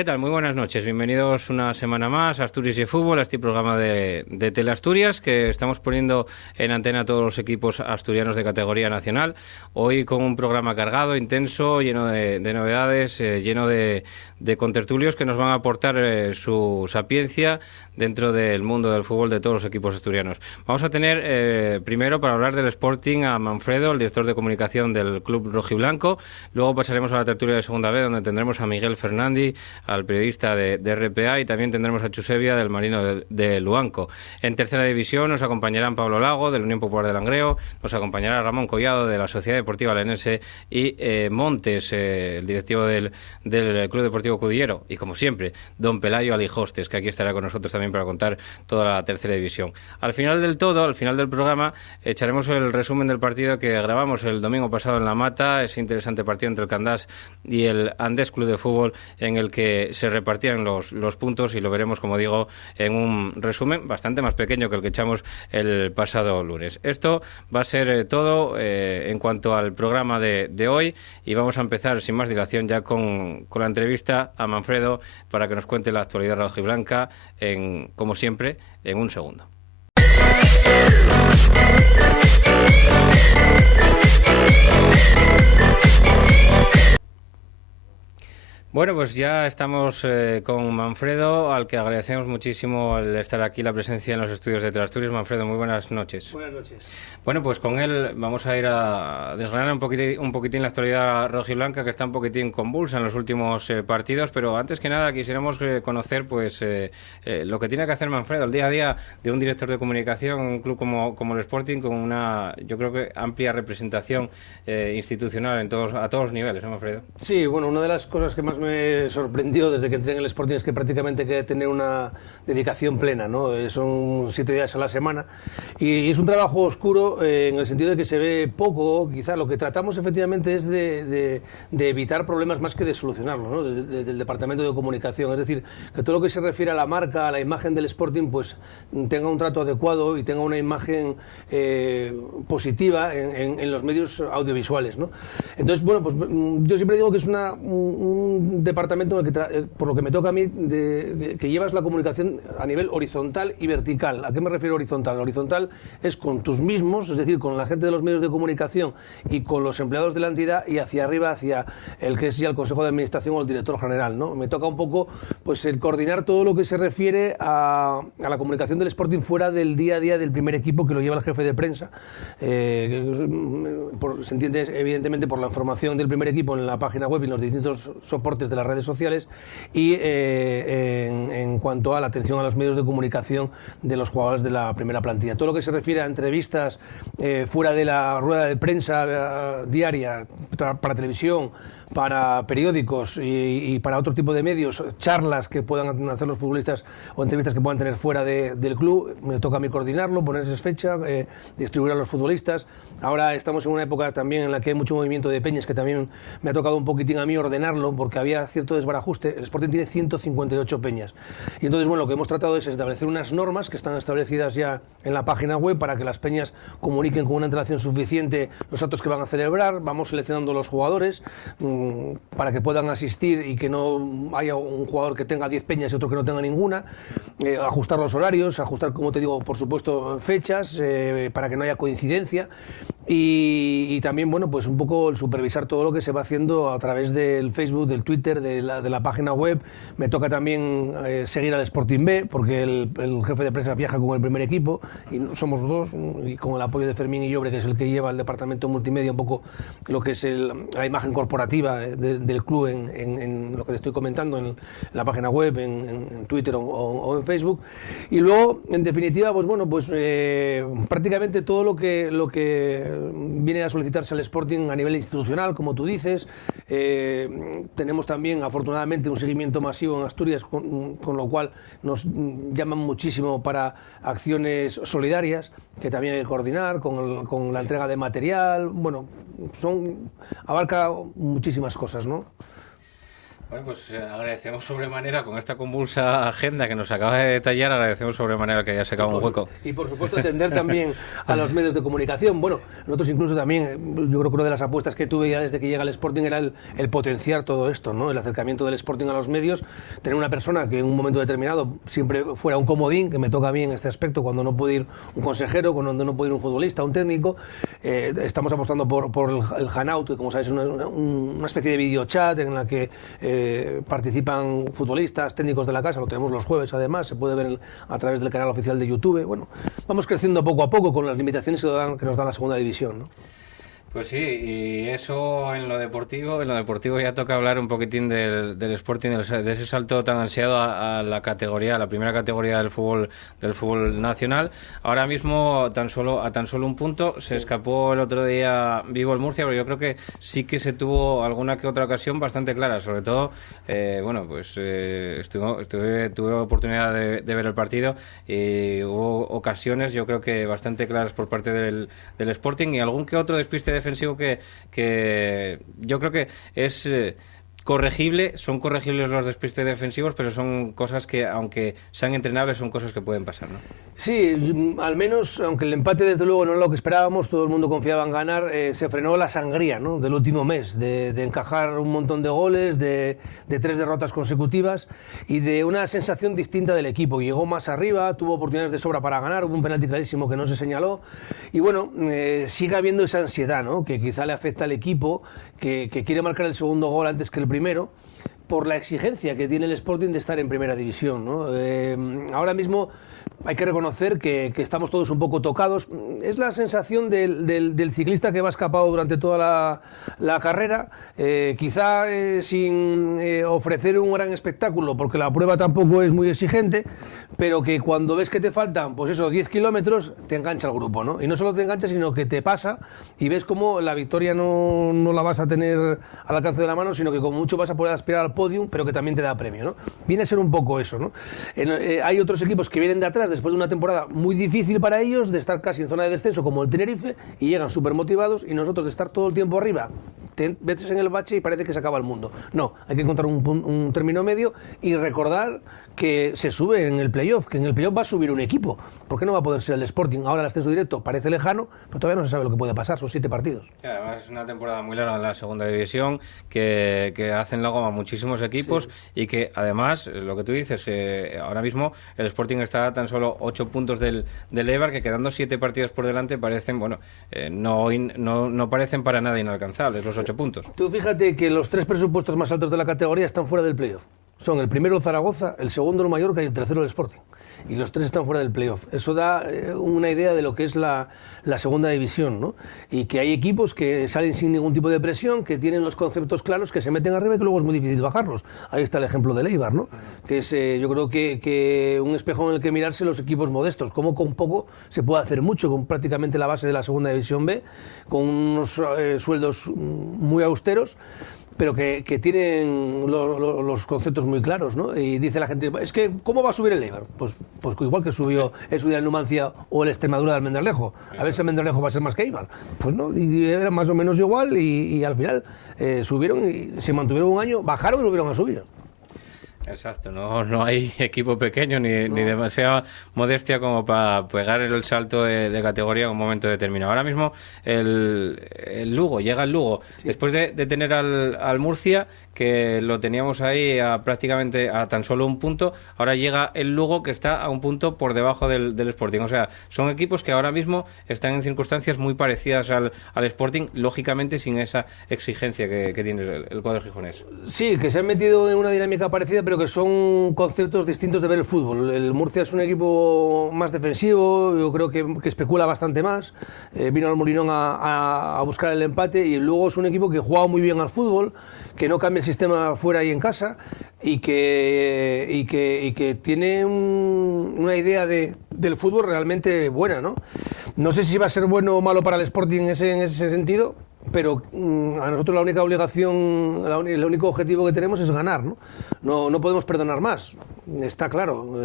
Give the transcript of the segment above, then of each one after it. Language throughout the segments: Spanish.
¿Qué tal? Muy buenas noches. Bienvenidos una semana más a Asturias y Fútbol, a este programa de Teleasturias que estamos poniendo en antena a todos los equipos asturianos de categoría nacional. Hoy con un programa cargado, intenso, lleno de novedades, lleno de contertulios que nos van a aportar su sapiencia dentro del mundo del fútbol de todos los equipos asturianos. Vamos a tener primero, para hablar del Sporting, a Manfredo, el director de comunicación del club rojiblanco. Luego pasaremos a la tertulia de Segunda B, donde tendremos a Miguel Fernández, al periodista de RPA, y también tendremos a Chusevia, del Marino de Luanco. En tercera división nos acompañarán Pablo Lago, del Unión Popular de Langreo, nos acompañará Ramón Collado, de la Sociedad Deportiva Lenense, y Montes, el directivo del Club Deportivo Cudillero, y como siempre, don Pelayo Alijostes, que aquí estará con nosotros también para contar toda la tercera división. Al final del programa, echaremos el resumen del partido que grabamos el domingo pasado en La Mata, ese interesante partido entre el Candás y el Andés Club de Fútbol, en el que se repartían los puntos, y lo veremos, como digo, en un resumen bastante más pequeño que el que echamos el pasado lunes. Esto va a ser todo en cuanto al programa de hoy, y vamos a empezar sin más dilación ya con la entrevista a Manfredo para que nos cuente la actualidad rojiblanca, como siempre, en un segundo. Bueno, pues ya estamos con Manfredo, al que agradecemos muchísimo el estar aquí, la presencia en los estudios de Teleasturias. Manfredo, muy buenas noches. Buenas noches. Bueno, pues con él vamos a ir a desgranar un poquitín la actualidad rojiblanca, que está un poquitín convulsa en los últimos partidos, pero antes que nada quisiéramos conocer pues lo que tiene que hacer Manfredo, el día a día de un director de comunicación en un club como el Sporting, con una, yo creo que amplia representación institucional a todos los niveles, ¿no, Manfredo? Sí, bueno, una de las cosas que más me sorprendió desde que entré en el Sporting es que prácticamente hay que tener una dedicación plena, ¿no? Son 7 días a la semana y es un trabajo oscuro en el sentido de que se ve poco. Quizá lo que tratamos efectivamente es de evitar problemas más que de solucionarlos, ¿no? Desde el departamento de comunicación, es decir, que todo lo que se refiere a la marca, a la imagen del Sporting, pues tenga un trato adecuado y tenga una imagen positiva en los medios audiovisuales, ¿no? Entonces, bueno, pues yo siempre digo que es un departamento en el que, por lo que me toca a mí, que llevas la comunicación a nivel horizontal y vertical. ¿A qué me refiero horizontal? Horizontal es con tus mismos, es decir, con la gente de los medios de comunicación y con los empleados de la entidad, y hacia arriba, hacia el que es ya el Consejo de Administración o el director general, ¿no? Me toca un poco pues el coordinar todo lo que se refiere a la comunicación del Sporting fuera del día a día del primer equipo, que lo lleva el jefe de prensa. Se entiende evidentemente por la información del primer equipo en la página web y en los distintos soportes de las redes sociales, y en cuanto a la atención a los medios de comunicación de los jugadores de la primera plantilla. Todo lo que se refiere a entrevistas fuera de la rueda de prensa diaria para televisión, para periódicos y para otro tipo de medios, charlas que puedan hacer los futbolistas o entrevistas que puedan tener fuera del club, me toca a mí coordinarlo, ponerles fecha, distribuir a los futbolistas. Ahora estamos en una época también en la que hay mucho movimiento de peñas, que también me ha tocado un poquitín a mí ordenarlo, porque había cierto desbarajuste. El Sporting tiene 158 peñas. Y entonces, bueno, lo que hemos tratado es establecer unas normas que están establecidas ya en la página web para que las peñas comuniquen con una antelación suficiente los actos que van a celebrar. Vamos seleccionando los jugadores para que puedan asistir y que no haya un jugador que tenga 10 peñas y otro que no tenga ninguna, ajustar los horarios, ajustar, como te digo, por supuesto, fechas, para que no haya coincidencia, y también, bueno, pues un poco el supervisar todo lo que se va haciendo a través del Facebook, del Twitter, de la página web. Me toca también seguir al Sporting B, porque el jefe de prensa viaja con el primer equipo y somos dos, y con el apoyo de Fermín Illobre, que es el que lleva el departamento multimedia, un poco lo que es la imagen corporativa del club en lo que te estoy comentando, en la página web, en Twitter o en Facebook. Y luego, en definitiva, pues bueno, pues prácticamente todo lo que viene a solicitarse al Sporting a nivel institucional, como tú dices. Tenemos también, afortunadamente, un seguimiento masivo en Asturias, con lo cual nos llaman muchísimo para acciones solidarias, que también hay que coordinar, con la entrega de material. Bueno, abarca muchísimas cosas, ¿no? Bueno, pues agradecemos sobremanera con esta convulsa agenda que nos acaba de detallar, agradecemos sobremanera que haya sacado un hueco. Y por supuesto atender también a los medios de comunicación. Bueno, nosotros incluso también, yo creo que una de las apuestas que tuve ya desde que llega al Sporting era el potenciar todo esto, ¿no? El acercamiento del Sporting a los medios, tener una persona que en un momento determinado siempre fuera un comodín, que me toca a mí en este aspecto, cuando no puede ir un consejero, cuando no puede ir un futbolista, un técnico. Estamos apostando por el Hangout, que como sabes es una especie de videochat en la que participan futbolistas, técnicos de la casa, lo tenemos los jueves además, se puede ver a través del canal oficial de YouTube. Bueno, vamos creciendo poco a poco con las limitaciones que nos da la segunda división, ¿no? Pues sí, y eso en lo deportivo ya toca hablar un poquitín del Sporting, de ese salto tan ansiado a la categoría, a la primera categoría del fútbol nacional. Ahora mismo a tan solo un punto, se escapó el otro día Vivo el Murcia, pero yo creo que sí que se tuvo alguna que otra ocasión bastante clara, sobre todo, tuve oportunidad de ver el partido y hubo ocasiones yo creo que bastante claras por parte del Sporting y algún que otro despiste defensivo que yo creo que es corregible, son corregibles los despistes defensivos, pero son cosas que, aunque sean entrenables, son cosas que pueden pasar, ¿no? Sí, al menos, aunque el empate desde luego no era lo que esperábamos, todo el mundo confiaba en ganar, se frenó la sangría, ¿no?, del último mes, de encajar un montón de goles, de 3 derrotas consecutivas y de una sensación distinta del equipo. Llegó más arriba, tuvo oportunidades de sobra para ganar, hubo un penalti clarísimo que no se señaló y bueno, sigue habiendo esa ansiedad, ¿no?, que quizá le afecta al equipo, que quiere marcar el segundo gol antes que el primero, por la exigencia que tiene el Sporting de estar en primera división, ¿no? Ahora mismo hay que reconocer que estamos todos un poco tocados. Es la sensación del ciclista que va escapado durante toda la carrera, quizá sin ofrecer un gran espectáculo, porque la prueba tampoco es muy exigente, pero que cuando ves que te faltan, pues eso, 10 kilómetros, te engancha el grupo, ¿no? Y no solo te engancha, sino que te pasa y ves cómo la victoria no la vas a tener al alcance de la mano, sino que como mucho vas a poder aspirar al podium, pero que también te da premio, ¿no? Viene a ser un poco eso, ¿no? Hay otros equipos que vienen de atrás después de una temporada muy difícil para ellos, de estar casi en zona de descenso como el Tenerife, y llegan súper motivados, y nosotros de estar todo el tiempo arriba, te metes en el bache y parece que se acaba el mundo. No, hay que encontrar un término medio y recordar que se sube en el playoff, que en el playoff va a subir un equipo. ¿Por qué no va a poder ser el Sporting? Ahora el ascenso directo parece lejano, pero todavía no se sabe lo que puede pasar, son 7 partidos. Y además es una temporada muy larga en la segunda división, que hacen luego a muchísimos equipos, sí. Y que además, lo que tú dices, ahora mismo el Sporting está a tan solo 8 puntos del Eibar, que quedando 7 partidos por delante parecen, no parecen para nada inalcanzables los 8 puntos. Tú fíjate que los 3 presupuestos más altos de la categoría están fuera del playoff. Son el primero el Zaragoza, el segundo el Mallorca y el tercero el Sporting. Y los 3 están fuera del playoff. Eso da una idea de lo que es la segunda división, ¿no? Y que hay equipos que salen sin ningún tipo de presión, que tienen los conceptos claros, que se meten arriba y que luego es muy difícil bajarlos. Ahí está el ejemplo del Eibar, ¿no? Que es, yo creo que un espejo en el que mirarse los equipos modestos. Cómo con poco se puede hacer mucho, con prácticamente la base de la segunda división B, con unos sueldos muy austeros, pero que tienen los conceptos muy claros, ¿no? Y dice la gente, es que, ¿cómo va a subir el Eibar? Pues igual que subió el Numancia o el Extremadura del Almendralejo. A ver si el Almendralejo va a ser más que Eibar. Pues no, y era más o menos igual y al final subieron y se mantuvieron un año, bajaron y volvieron a subir. Exacto, no hay equipo pequeño ni demasiada modestia como para pegar el salto de categoría en un momento determinado. Ahora mismo el Lugo, llega el Lugo, sí. Después de tener al Murcia, que lo teníamos ahí prácticamente a tan solo un punto, ahora llega el Lugo, que está a un punto por debajo del Sporting. O sea, son equipos que ahora mismo están en circunstancias muy parecidas al Sporting, lógicamente sin esa exigencia que tiene el cuadro gijonés. Sí, que se han metido en una dinámica parecida, pero que son conceptos distintos de ver el fútbol. El Murcia es un equipo más defensivo, yo creo que especula bastante más, vino al Molinón a buscar el empate, y luego es un equipo que juega muy bien al fútbol, que no cambia el sistema fuera y en casa, y que tiene una idea del fútbol realmente buena, ¿no? No sé si va a ser bueno o malo para el Sporting en ese sentido, pero a nosotros la única obligación, el único objetivo que tenemos es ganar, ¿no? No podemos perdonar más, está claro,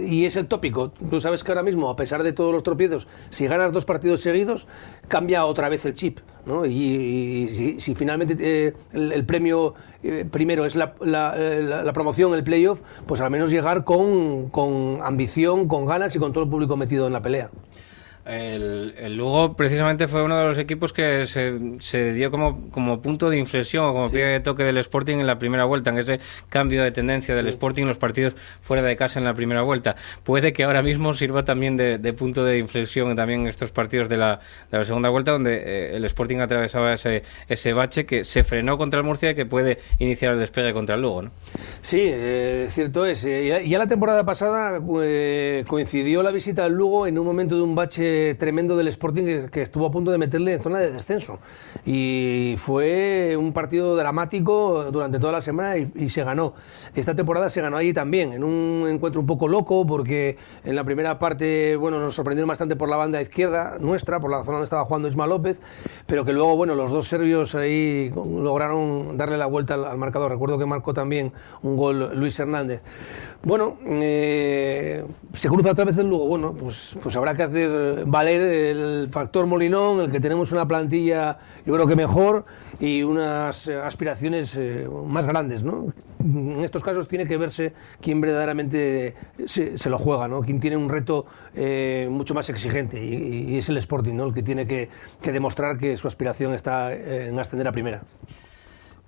y es el tópico. Tú sabes que ahora mismo, a pesar de todos los tropiezos, si ganas 2 partidos seguidos, cambia otra vez el chip, ¿no? Y si finalmente el premio primero es la promoción, el playoff, pues al menos llegar con ambición, con ganas y con todo el público metido en la pelea. El Lugo precisamente fue uno de los equipos que se dio como punto de inflexión o como pie de toque del Sporting en la primera vuelta, en ese cambio de tendencia del Sporting en los partidos fuera de casa en la primera vuelta. Puede que ahora mismo sirva también de punto de inflexión también en estos partidos de la segunda vuelta, donde el Sporting atravesaba ese bache que se frenó contra el Murcia y que puede iniciar el despegue contra el Lugo, ¿no? Sí, cierto es. Ya la temporada pasada coincidió la visita al Lugo en un momento de un bache tremendo del Sporting que estuvo a punto de meterle en zona de descenso, y fue un partido dramático durante toda la semana y se ganó. Esta temporada se ganó allí también, en un encuentro un poco loco, porque en la primera parte, bueno, nos sorprendieron bastante por la banda izquierda nuestra, por la zona donde estaba jugando Isma López, pero que luego, bueno, los dos serbios ahí lograron darle la vuelta al marcador. Recuerdo que marcó también un gol Luis Hernández. Bueno, se cruza otra vez el Lugo. Bueno, pues habrá que hacer valer el factor Molinón, el que tenemos una plantilla, yo creo que mejor, y unas aspiraciones más grandes, ¿no? En estos casos tiene que verse quién verdaderamente se lo juega, ¿no? Quién tiene un reto mucho más exigente, y es el Sporting, ¿no? El que tiene que demostrar que su aspiración está en ascender a primera.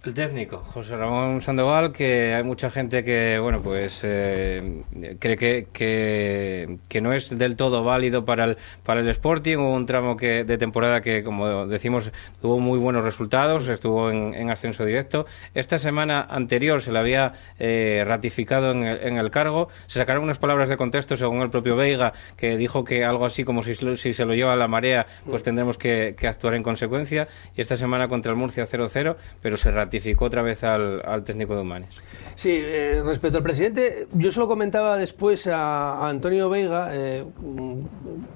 El técnico, José Ramón Sandoval, que hay mucha gente que, bueno, pues cree que no es del todo válido para el Sporting. Hubo un tramo de temporada que, como decimos, tuvo muy buenos resultados, estuvo en ascenso directo. Esta semana anterior se le había ratificado en el cargo. Se sacaron unas palabras de contexto, según el propio Veiga, que dijo que algo así como si se lo lleva la marea, pues tendremos que actuar en consecuencia. Y esta semana contra el Murcia 0-0, pero se ratificó otra vez al técnico de Humanes. Sí, respecto al presidente, yo se lo comentaba después a Antonio Veiga,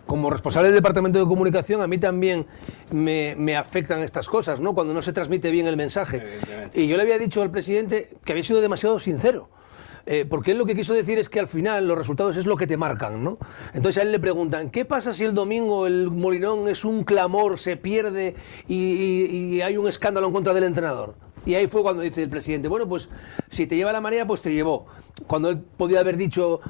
como responsable del departamento de comunicación, a mí también me afectan estas cosas, ¿no? Cuando no se transmite bien el mensaje. Y yo le había dicho al presidente que había sido demasiado sincero. Porque él lo que quiso decir es que al final los resultados es lo que te marcan, ¿no? Entonces a él le preguntan, ¿qué pasa si el domingo el Molinón es un clamor, se pierde y hay un escándalo en contra del entrenador? Y ahí fue cuando dice el presidente, bueno, pues si te lleva la marea, pues te llevó. Cuando él podía haber dicho,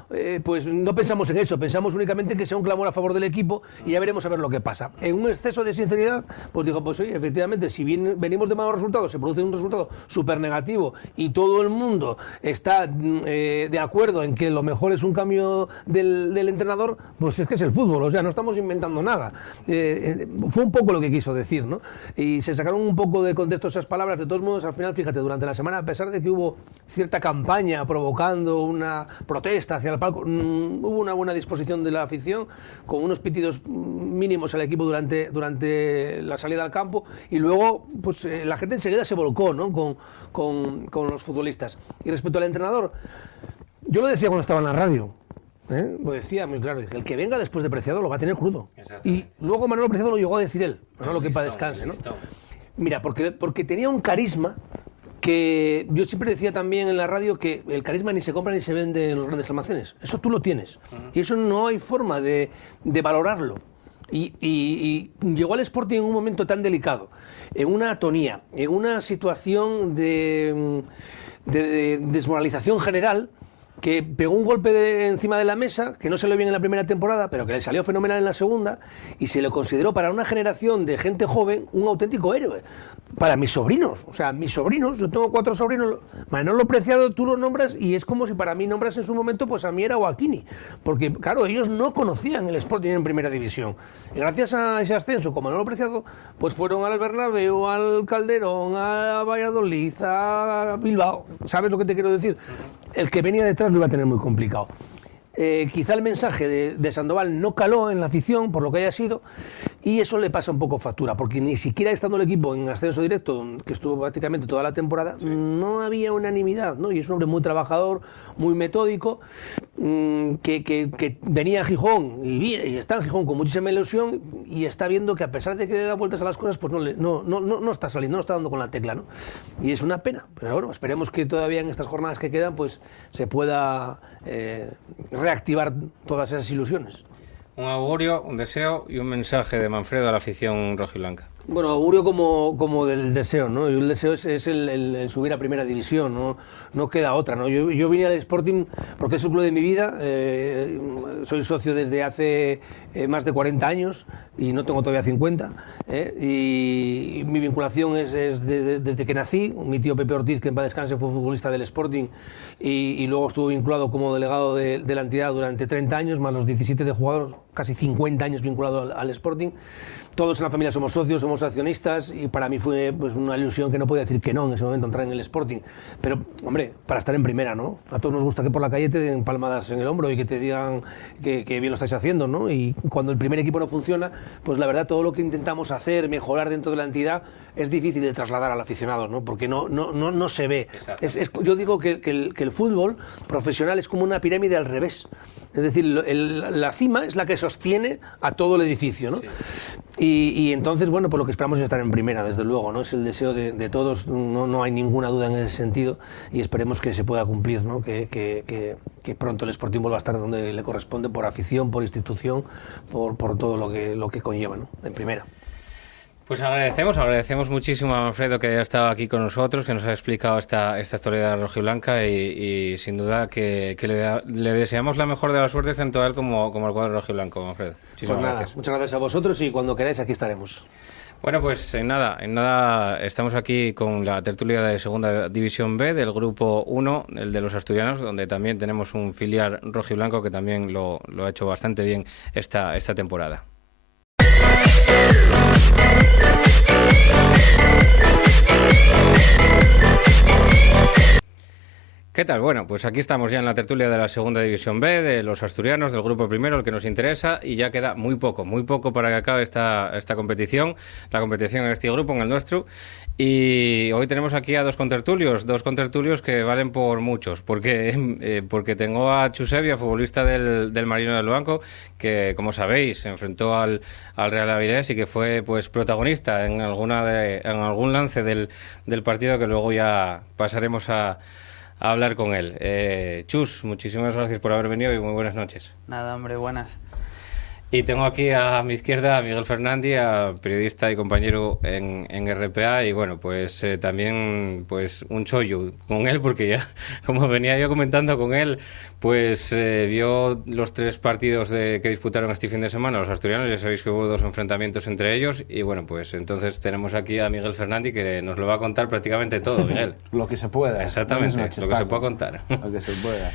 pues no pensamos en eso, pensamos únicamente en que sea un clamor a favor del equipo y ya veremos a ver lo que pasa. En un exceso de sinceridad, pues dijo, pues oye, efectivamente, si venimos de malos resultados, se produce un resultado súper negativo y todo el mundo está de acuerdo en que lo mejor es un cambio del entrenador, pues es que es el fútbol, o sea, no estamos inventando nada. Fue un poco lo que quiso decir, ¿no? Y se sacaron un poco de contexto esas palabras. De todos modos, al final, fíjate, durante la semana, a pesar de que hubo cierta campaña provocando una protesta hacia el palco, hubo una buena disposición de la afición, con unos pitidos mínimos al equipo durante la salida al campo, y luego pues la gente enseguida se volcó, ¿no? con los futbolistas. Y respecto al entrenador, yo lo decía cuando estaba en la radio, lo decía muy claro, dije, el que venga después de Preciado lo va a tener crudo. Y luego Manolo Preciado lo llegó a decir él, Manolo, que para descanse, ¿no? Mira, porque tenía un carisma que yo siempre decía también en la radio, que el carisma ni se compra ni se vende en los grandes almacenes. Eso tú lo tienes. Y eso no hay forma de valorarlo. Y llegó al Sporting en un momento tan delicado, en una atonía, en una situación de desmoralización general, que pegó un golpe encima de la mesa, que no salió bien en la primera temporada, pero que le salió fenomenal en la segunda, y se le consideró para una generación de gente joven un auténtico héroe. Para mis sobrinos, o sea, mis sobrinos, yo tengo 4 sobrinos, Manolo Preciado tú los nombras y es como si para mí nombras en su momento pues a Miera o a Kini, porque claro, ellos no conocían el Sporting en primera división. Y gracias a ese ascenso con Manolo Preciado, pues fueron al Bernabéu, al Calderón, a Valladolid, a Bilbao. ¿Sabes lo que te quiero decir? El que venía detrás lo iba a tener muy complicado. Quizá el mensaje de Sandoval no caló en la afición, por lo que haya sido, y eso le pasa un poco factura, porque ni siquiera estando el equipo en ascenso directo, que estuvo prácticamente toda la temporada, no había unanimidad, ¿no? Y es un hombre muy trabajador, muy metódico, que venía a Gijón y está en Gijón con muchísima ilusión y está viendo que a pesar de que da vueltas a las cosas, pues no está saliendo, no está dando con la tecla, ¿no? Y es una pena, pero bueno, esperemos que todavía en estas jornadas que quedan pues se pueda reactivar todas esas ilusiones. Un augurio, un deseo y un mensaje de Manfredo a la afición rojiblanca. Bueno, augurio como del deseo, ¿no? El deseo es el subir a primera división, no queda otra, ¿no? Yo vine al Sporting porque es el club de mi vida, soy socio desde hace más de 40 años y no tengo todavía 50, y mi vinculación es desde que nací. Mi tío Pepe Ortiz, que en paz descanse, fue futbolista del Sporting y luego estuvo vinculado como delegado de la entidad durante 30 años, más los 17 de jugador, casi 50 años vinculado al Sporting. Todos en la familia somos socios, somos accionistas y para mí fue pues una ilusión que no podía decir que no en ese momento entrar en el Sporting. Pero, hombre, para estar en primera, ¿no? A todos nos gusta que por la calle te den palmadas en el hombro y que te digan que bien lo estáis haciendo, ¿no? Y cuando el primer equipo no funciona, pues la verdad todo lo que intentamos hacer, mejorar dentro de la entidad, es difícil de trasladar al aficionado, ¿no? Porque no se ve. Yo digo que el fútbol profesional es como una pirámide al revés. Es decir, la cima es la que sostiene a todo el edificio, ¿no? Sí. Y entonces, bueno, pues lo que esperamos es estar en primera, desde luego, ¿no? Es el deseo de todos, no hay ninguna duda en ese sentido y esperemos que se pueda cumplir, ¿no? Que pronto el Sporting vuelva a estar donde le corresponde por afición, por institución, por todo lo que conlleva, ¿no? En primera. Pues agradecemos muchísimo a Manfredo que haya estado aquí con nosotros, que nos ha explicado esta actualidad rojiblanca y sin duda que le deseamos la mejor de las suertes tanto a él como al cuadro rojiblanco, Manfredo. Muchísimas gracias. Muchas gracias a vosotros y cuando queráis aquí estaremos. Bueno, pues en nada estamos aquí con la tertulia de Segunda División B del Grupo 1, el de los asturianos, donde también tenemos un filial rojiblanco que también lo ha hecho bastante bien esta temporada. ¿Qué tal? Bueno, pues aquí estamos ya en la tertulia de la Segunda División B, de los asturianos, del Grupo Primero, el que nos interesa, y ya queda muy poco para que acabe esta competición, la competición en este grupo, en el nuestro, y hoy tenemos aquí a dos contertulios que valen por muchos, porque tengo a Chus Evia, futbolista del Marino del Luanco, que, como sabéis, se enfrentó al Real Avilés y que fue pues protagonista en algún lance del partido que luego ya pasaremos a hablar con él. Chus, muchísimas gracias por haber venido y muy buenas noches. Nada, hombre, buenas. Y tengo aquí a mi izquierda a Miguel Fernández, periodista y compañero en RPA, y bueno, pues también pues un chollo con él, porque ya, como venía yo comentando con él, pues vio los 3 partidos que disputaron este fin de semana los asturianos. Ya sabéis que hubo 2 enfrentamientos entre ellos, y bueno, pues entonces tenemos aquí a Miguel Fernández, que nos lo va a contar prácticamente todo, Miguel. Lo que se pueda. Exactamente, noches, lo que se pueda contar. Lo que se pueda.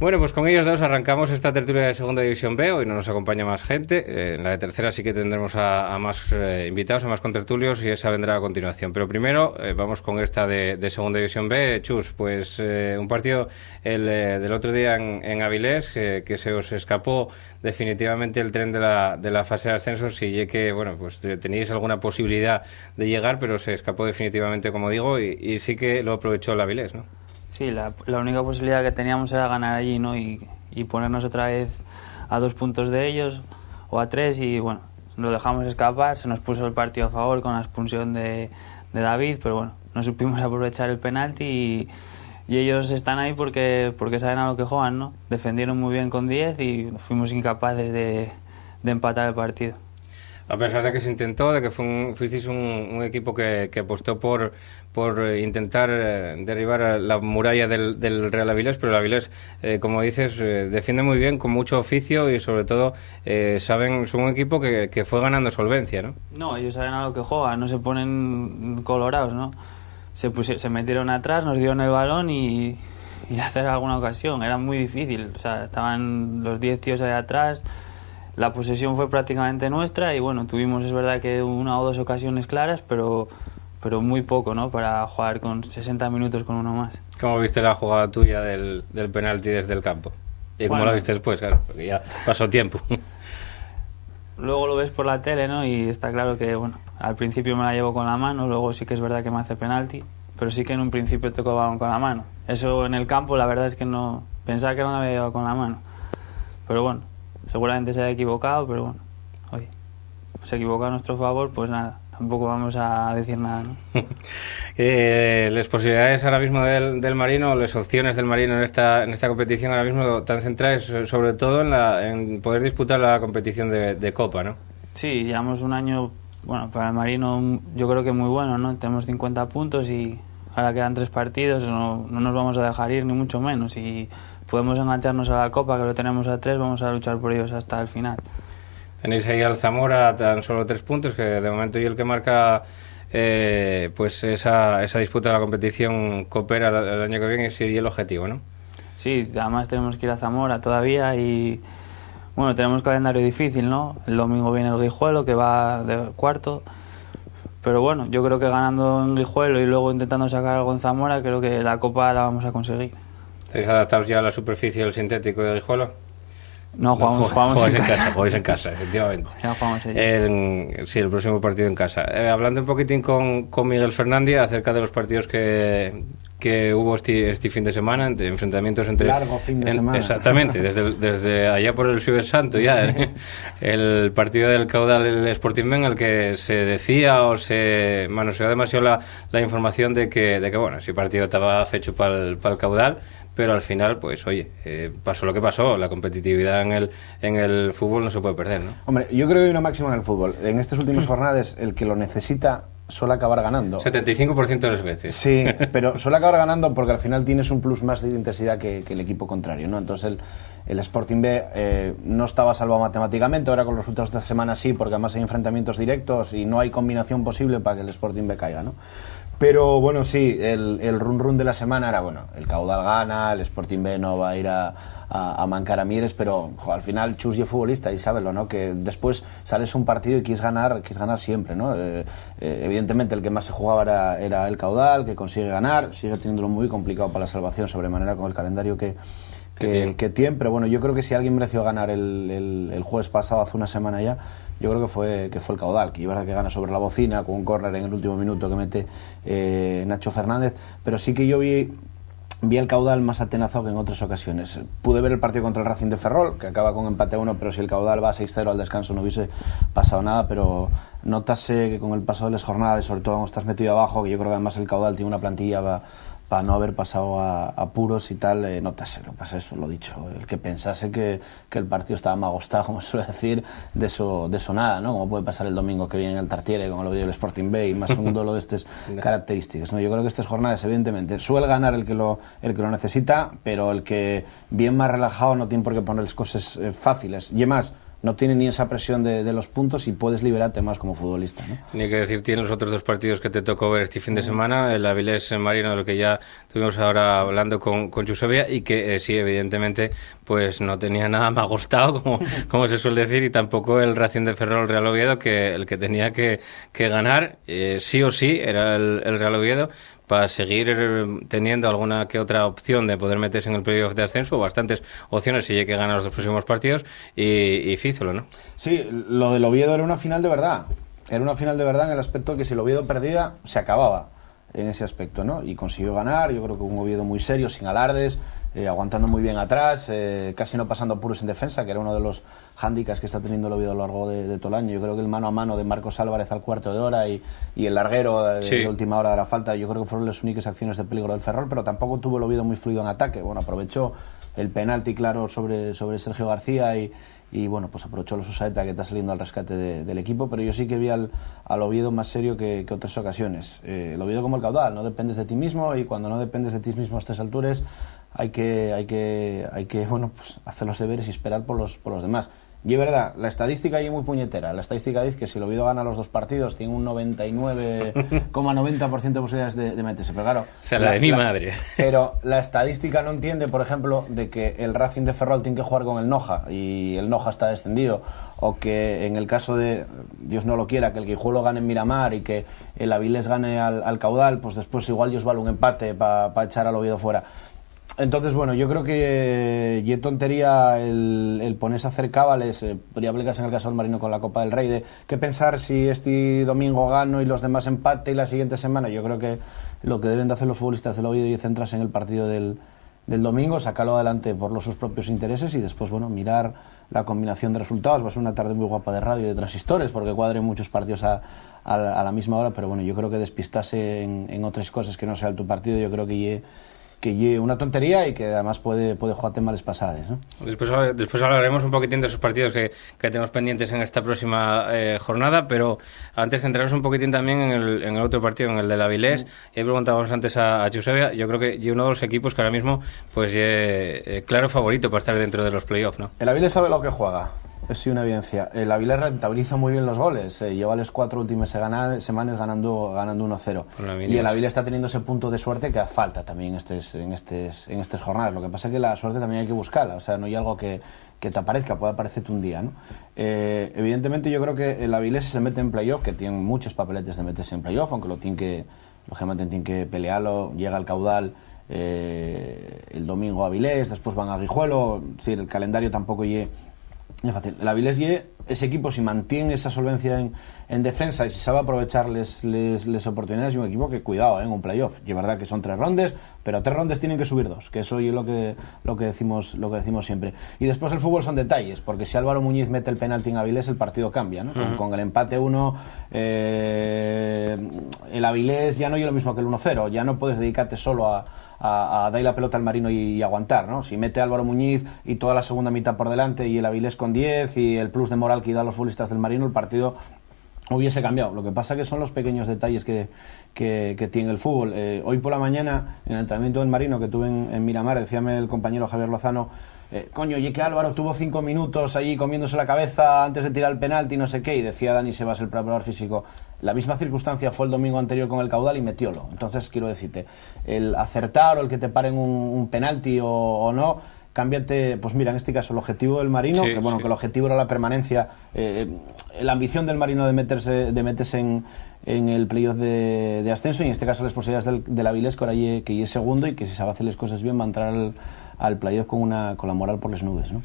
Bueno, pues con ellos dos arrancamos esta tertulia de Segunda División B. Hoy no nos acompaña más gente. En la de tercera sí que tendremos a más invitados, a más contertulios, y esa vendrá a continuación. Pero primero vamos con esta de Segunda División B. Chus, pues un partido del otro día en Avilés, que se os escapó definitivamente el tren de la fase de ascensos, y que bueno, pues teníais alguna posibilidad de llegar, pero se escapó definitivamente, como digo, y sí que lo aprovechó el Avilés, ¿no? Sí, la única posibilidad que teníamos era ganar allí, ¿no? Y ponernos otra vez a 2 puntos de ellos o a 3, y bueno, lo dejamos escapar. Se nos puso el partido a favor con la expulsión de David, pero bueno, no supimos aprovechar el penalti y ellos están ahí porque saben a lo que juegan, ¿no? Defendieron muy bien con 10 y fuimos incapaces de empatar el partido. A pesar de que se intentó, de que fuisteis un equipo que apostó por intentar derribar la muralla del Real Avilés, pero el Avilés, como dices, defiende muy bien, con mucho oficio, y sobre todo son un equipo que fue ganando solvencia, ¿no? No, ellos saben a lo que juegan, no se ponen colorados, ¿no? Se metieron atrás, nos dieron el balón y hacer alguna ocasión. Era muy difícil, o sea, estaban los 10 tíos ahí atrás. La posesión fue prácticamente nuestra y bueno, tuvimos, es verdad, que 1 o 2 ocasiones claras, pero muy poco, ¿no? Para jugar con 60 minutos con uno más. ¿Cómo viste la jugada tuya del penalti desde el campo? ¿Y cómo la viste después? Claro, porque ya pasó tiempo. luego lo ves por la tele, ¿no? Y está claro que, bueno, al principio me la llevo con la mano, luego sí que es verdad que me hace penalti, pero sí que en un principio tocó balón con la mano. Eso en el campo, la verdad es que no, pensaba que no la había llevado con la mano. Pero bueno, seguramente se haya equivocado, pero bueno, oye, se equivocó a nuestro favor, pues nada, tampoco vamos a decir nada, ¿no? Las posibilidades ahora mismo del Marino, las opciones del Marino en esta competición ahora mismo están centradas sobre todo en poder disputar la competición de Copa, ¿no? Sí, llevamos un año, bueno, para el Marino yo creo que muy bueno, ¿no? Tenemos 50 puntos y ahora quedan 3 partidos, no nos vamos a dejar ir ni mucho menos, y podemos engancharnos a la Copa, que lo tenemos a 3, vamos a luchar por ellos hasta el final. Tenéis ahí al Zamora tan solo 3 puntos, que de momento y el que marca pues esa disputa de la competición coopera el año que viene, sería el objetivo, ¿no? Sí, además tenemos que ir a Zamora todavía y bueno, tenemos calendario difícil, ¿no? El domingo viene el Guijuelo, que va de cuarto, pero bueno, yo creo que ganando en Guijuelo y luego intentando sacar algo en Zamora, creo que la Copa la vamos a conseguir. ¿Estáis adaptados ya a la superficie del sintético de Guijuelo? No, jugamos en casa. Jugáis en casa, efectivamente. Ya jugamos allí. Sí, el próximo partido en casa. Hablando un poquitín con Miguel Fernández acerca de los partidos que hubo este fin de semana, enfrentamientos entre... Largo fin de semana. Exactamente, desde allá por el Xuves Santo ya. El partido del Caudal, el Sporting Ben, en el que se decía o se manoseó demasiado la información de que bueno, ese partido estaba fecho para el Caudal, pero al final, pues oye, pasó lo que pasó, la competitividad en el fútbol no se puede perder, ¿no? Hombre, yo creo que hay una máxima en el fútbol. En estas últimas jornadas, el que lo necesita suele acabar ganando. 75% de las veces. Sí, pero suele acabar ganando porque al final tienes un plus más de intensidad que el equipo contrario, ¿no? Entonces el Sporting B no estaba salvado matemáticamente, ahora con los resultados de esta semana sí, porque además hay enfrentamientos directos y no hay combinación posible para que el Sporting B caiga, ¿no? Pero bueno, sí, el run de la semana era, bueno, el Caudal gana, el Sporting B no va a ir a mancar a Mieres, pero al final Chus y es futbolista y sábelo, ¿no? Que después sales un partido y quieres ganar siempre, ¿no? Evidentemente el que más se jugaba era el Caudal, que consigue ganar, sigue teniéndolo muy complicado para la salvación sobremanera con el calendario que tiene, pero bueno, yo creo que si alguien mereció ganar el jueves pasado, hace una semana ya, yo creo que fue el Caudal, que es verdad que gana sobre la bocina con un córner en el último minuto que mete Nacho Fernández, pero sí que yo vi el Caudal más atenazado que en otras ocasiones. Pude ver el partido contra el Racing de Ferrol, que acaba con empate 1, pero si el Caudal va 6-0 al descanso no hubiese pasado nada, pero notase que con el paso de las jornadas, sobre todo cuando estás metido abajo, que yo creo que además el Caudal tiene una plantilla para no haber pasado a apuros y tal, notase, lo pasa eso, lo dicho, el que pensase que el partido estaba magostado, como se suele decir, de eso nada, ¿no? Como puede pasar el domingo que viene en el Tartiere, como lo vio el Sporting B, y más un duelo de estas características, ¿no? Yo creo que estas jornadas, evidentemente, suele ganar el que lo necesita, pero el que bien más relajado no tiene por qué poner las cosas fáciles, y además no tiene ni esa presión de los puntos y puedes liberarte más como futbolista, ¿no? Ni que decir, tiene los otros 2 partidos que te tocó ver este fin de semana, el Avilés Marino, de lo que ya estuvimos ahora hablando con Chusevia, y que sí, evidentemente, pues no tenía nada más gustado, como se suele decir, y tampoco el Racing de Ferrol Real Oviedo, que el que tenía que ganar, sí o sí, era el Real Oviedo, para seguir teniendo alguna que otra opción de poder meterse en el playoff de ascenso, o bastantes opciones si hay que ganar los 2 próximos partidos, y fízolo, ¿no? Sí, lo del Oviedo era una final de verdad. Era una final de verdad en el aspecto que si el Oviedo perdía, se acababa en ese aspecto, ¿no? Y consiguió ganar, yo creo que un Oviedo muy serio, sin alardes, aguantando muy bien atrás, casi no pasando apuros en defensa, que era uno de los hándicaps que está teniendo el Oviedo a lo largo de todo el año. Yo creo que el mano a mano de Marcos Álvarez al cuarto de hora y el larguero de última hora de la falta, yo creo que fueron las únicas acciones de peligro del Ferrol, pero tampoco tuvo el Oviedo muy fluido en ataque. Bueno, aprovechó el penalti claro sobre Sergio García y bueno, pues aprovechó los Usaeta que está saliendo al rescate del equipo, pero yo sí que vi al Oviedo más serio que otras ocasiones. El Oviedo como el Caudal, no dependes de ti mismo, y cuando no dependes de ti mismo a estas alturas hay que bueno, pues hacer los deberes y esperar por los demás. Y es verdad, la estadística ahí es muy puñetera. La estadística dice que si el Oviedo gana los 2 partidos tiene un 99,90% de posibilidades de meterse. Pero claro, o sea, la de mi madre. Pero la estadística no entiende, por ejemplo, de que el Racing de Ferrol tiene que jugar con el Noja y el Noja está descendido, o que en el caso de, Dios no lo quiera, que el Guijuelo gane en Miramar y que el Avilés gane al Caudal, pues después igual ellos vale un empate para echar al Oviedo fuera. Entonces, bueno, yo creo que y tontería el ponerse a hacer cábales, podría aplicarse en el caso del Marino con la Copa del Rey, de qué pensar si este domingo gano y los demás empate y la siguiente semana. Yo creo que lo que deben de hacer los futbolistas del Oviedo es centrarse en el partido del domingo, sacarlo adelante por sus propios intereses y después, bueno, mirar la combinación de resultados. Va a ser una tarde muy guapa de radio y de transistores porque cuadren muchos partidos a la misma hora, pero bueno, yo creo que despistarse en otras cosas que no sea tu partido, yo creo que una tontería y que además puede jugarte males pasadas, ¿no? Después hablaremos un poquitín de esos partidos que tenemos pendientes en esta próxima jornada, pero antes centrarnos un poquitín también en el otro partido, en el del Avilés. Ya preguntábamos antes a Josebia, yo creo que uno de los equipos que ahora mismo pues claro favorito para estar dentro de los playoffs, ¿no? El Avilés sabe lo que juega. Es una evidencia. El Avilés rentabiliza muy bien los goles. Lleva las 4 últimas semanas ganando 1-0. Y el Avilés está teniendo ese punto de suerte que falta también en estas jornadas. Lo que pasa es que la suerte también hay que buscarla. O sea, no hay algo que te aparezca, puede aparecerte un día, ¿no? Evidentemente yo creo que el Avilés se mete en playoff, que tiene muchos papeletes de meterse en playoff, aunque lógicamente tiene que pelearlo. Llega al caudal el domingo a Avilés, después van a Guijuelo. Es decir, el calendario tampoco es fácil. El Avilés ese equipo, si mantiene esa solvencia en defensa y si sabe aprovechar les oportunidades, y un equipo que, cuidado, en un playoff, y es verdad que son 3 rondas, pero 3 rondas tienen que subir 2, que eso es lo que decimos siempre. Y después el fútbol son detalles, porque si Álvaro Muñiz mete el penalti en Avilés, el partido cambia, ¿no? Con el empate 1, el Avilés ya no es lo mismo que el 1-0, ya no puedes dedicarte solo a dar la pelota al Marino y aguantar, ¿no? Si mete Álvaro Muñiz y toda la segunda mitad por delante y el Avilés con 10 y el plus de moral que da a los futbolistas del Marino, el partido hubiese cambiado. Lo que pasa que son los pequeños detalles que tiene el fútbol. Hoy por la mañana, en el entrenamiento del Marino que tuve en Miramar, decíame el compañero Javier Lozano, coño, y que Álvaro tuvo 5 minutos allí comiéndose la cabeza antes de tirar el penalti, no sé qué, y decía Dani Sebas, el preparador físico, la misma circunstancia fue el domingo anterior con el caudal y metiólo. Entonces, quiero decirte, el acertar o el que te paren un penalti o no, cámbiate, pues mira, en este caso el objetivo del Marino, que el objetivo era la permanencia, la ambición del Marino de meterse en el playoff de ascenso, y en este caso las posibilidades del Avilés, que es segundo y que si sabe hacer las cosas bien va a entrar al playoff con la moral por las nubes, ¿no?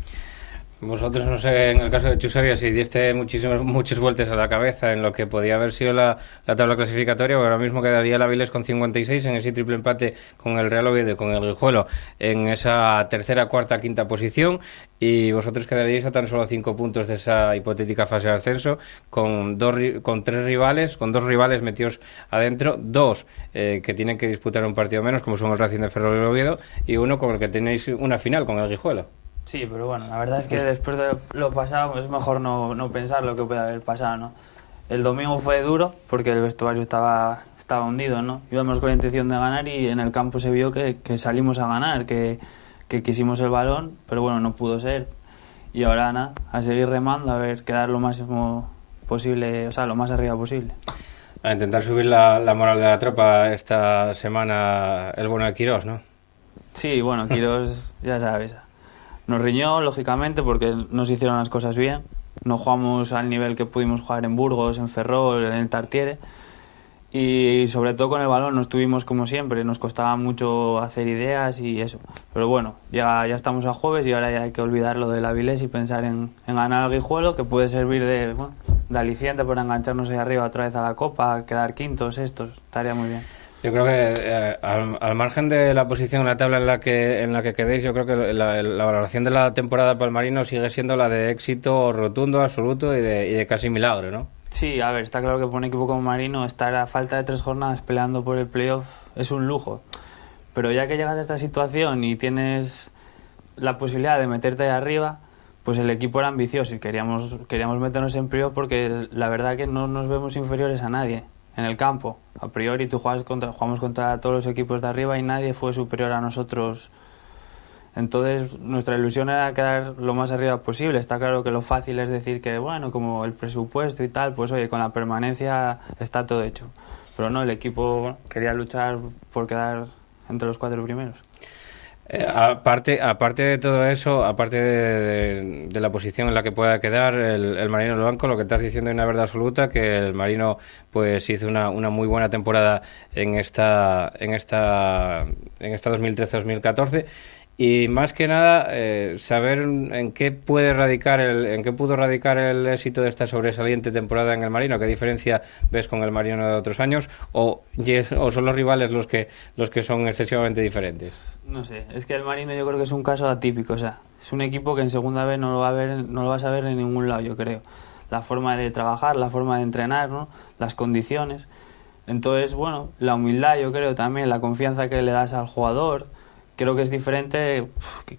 Vosotros, no sé, en el caso de Josebia, si diste muchas vueltas a la cabeza en lo que podía haber sido la tabla clasificatoria, porque ahora mismo quedaría el Avilés con 56 en ese triple empate con el Real Oviedo y con el Guijuelo en esa tercera, cuarta, quinta posición, y vosotros quedaríais a tan solo 5 puntos de esa hipotética fase de ascenso con dos rivales metidos adentro, 2 que tienen que disputar un partido menos, como son el Racing de Ferrol y el Oviedo, y uno con el que tenéis una final, con el Guijuelo. Sí, pero bueno, la verdad es que después de lo pasado es mejor no pensar lo que puede haber pasado, ¿no? El domingo fue duro porque el vestuario estaba hundido, ¿no? Íbamos con la intención de ganar y en el campo se vio que salimos a ganar, que quisimos el balón, pero bueno, no pudo ser. Y ahora nada, a seguir remando, a ver, quedar lo máximo posible, o sea, lo más arriba posible. A intentar subir la moral de la tropa esta semana, el bueno de Quirós, ¿no? Sí, bueno, Quirós, ya sabes, nos riñó, lógicamente, porque nos hicieron las cosas bien. No jugamos al nivel que pudimos jugar en Burgos, en Ferrol, en el Tartiere. Y sobre todo con el balón no estuvimos como siempre. Nos costaba mucho hacer ideas y eso. Pero bueno, ya estamos a jueves y ahora ya hay que olvidar lo del Avilés y pensar en ganar al Guijuelo, que puede servir de aliciente para engancharnos ahí arriba otra vez a la Copa, quedar quintos, estaría muy bien. Yo creo que al margen de la posición en la tabla en la que quedéis, yo creo que la valoración de la temporada para el Marino sigue siendo la de éxito rotundo, absoluto y de casi milagro, ¿no? Sí, a ver, está claro que por un equipo como Marino estar a falta de 3 jornadas peleando por el playoff es un lujo. Pero ya que llegas a esta situación y tienes la posibilidad de meterte ahí arriba, pues el equipo era ambicioso y queríamos meternos en playoff porque la verdad que no nos vemos inferiores a nadie en el campo. A priori jugamos contra todos los equipos de arriba y nadie fue superior a nosotros. Entonces nuestra ilusión era quedar lo más arriba posible. Está claro que lo fácil es decir que, bueno, como el presupuesto y tal, pues oye, con la permanencia está todo hecho. Pero no, el equipo quería luchar por quedar entre los 4 primeros. Aparte de todo eso, aparte de la posición en la que pueda quedar el Marino en el banco, lo que estás diciendo es una verdad absoluta, que el Marino pues hizo una muy buena temporada en esta 2013-2014. Y más que nada, saber en qué pudo radicar el éxito de esta sobresaliente temporada en el Marino. ¿Qué diferencia ves con el Marino de otros años? ¿O son los rivales los que son excesivamente diferentes? No sé, es que el Marino yo creo que es un caso atípico. O sea, es un equipo que en segunda vez no lo vas a ver en ningún lado, yo creo. La forma de trabajar, la forma de entrenar, ¿no? Las condiciones. Entonces, bueno, la humildad, yo creo también, la confianza que le das al jugador, creo que es diferente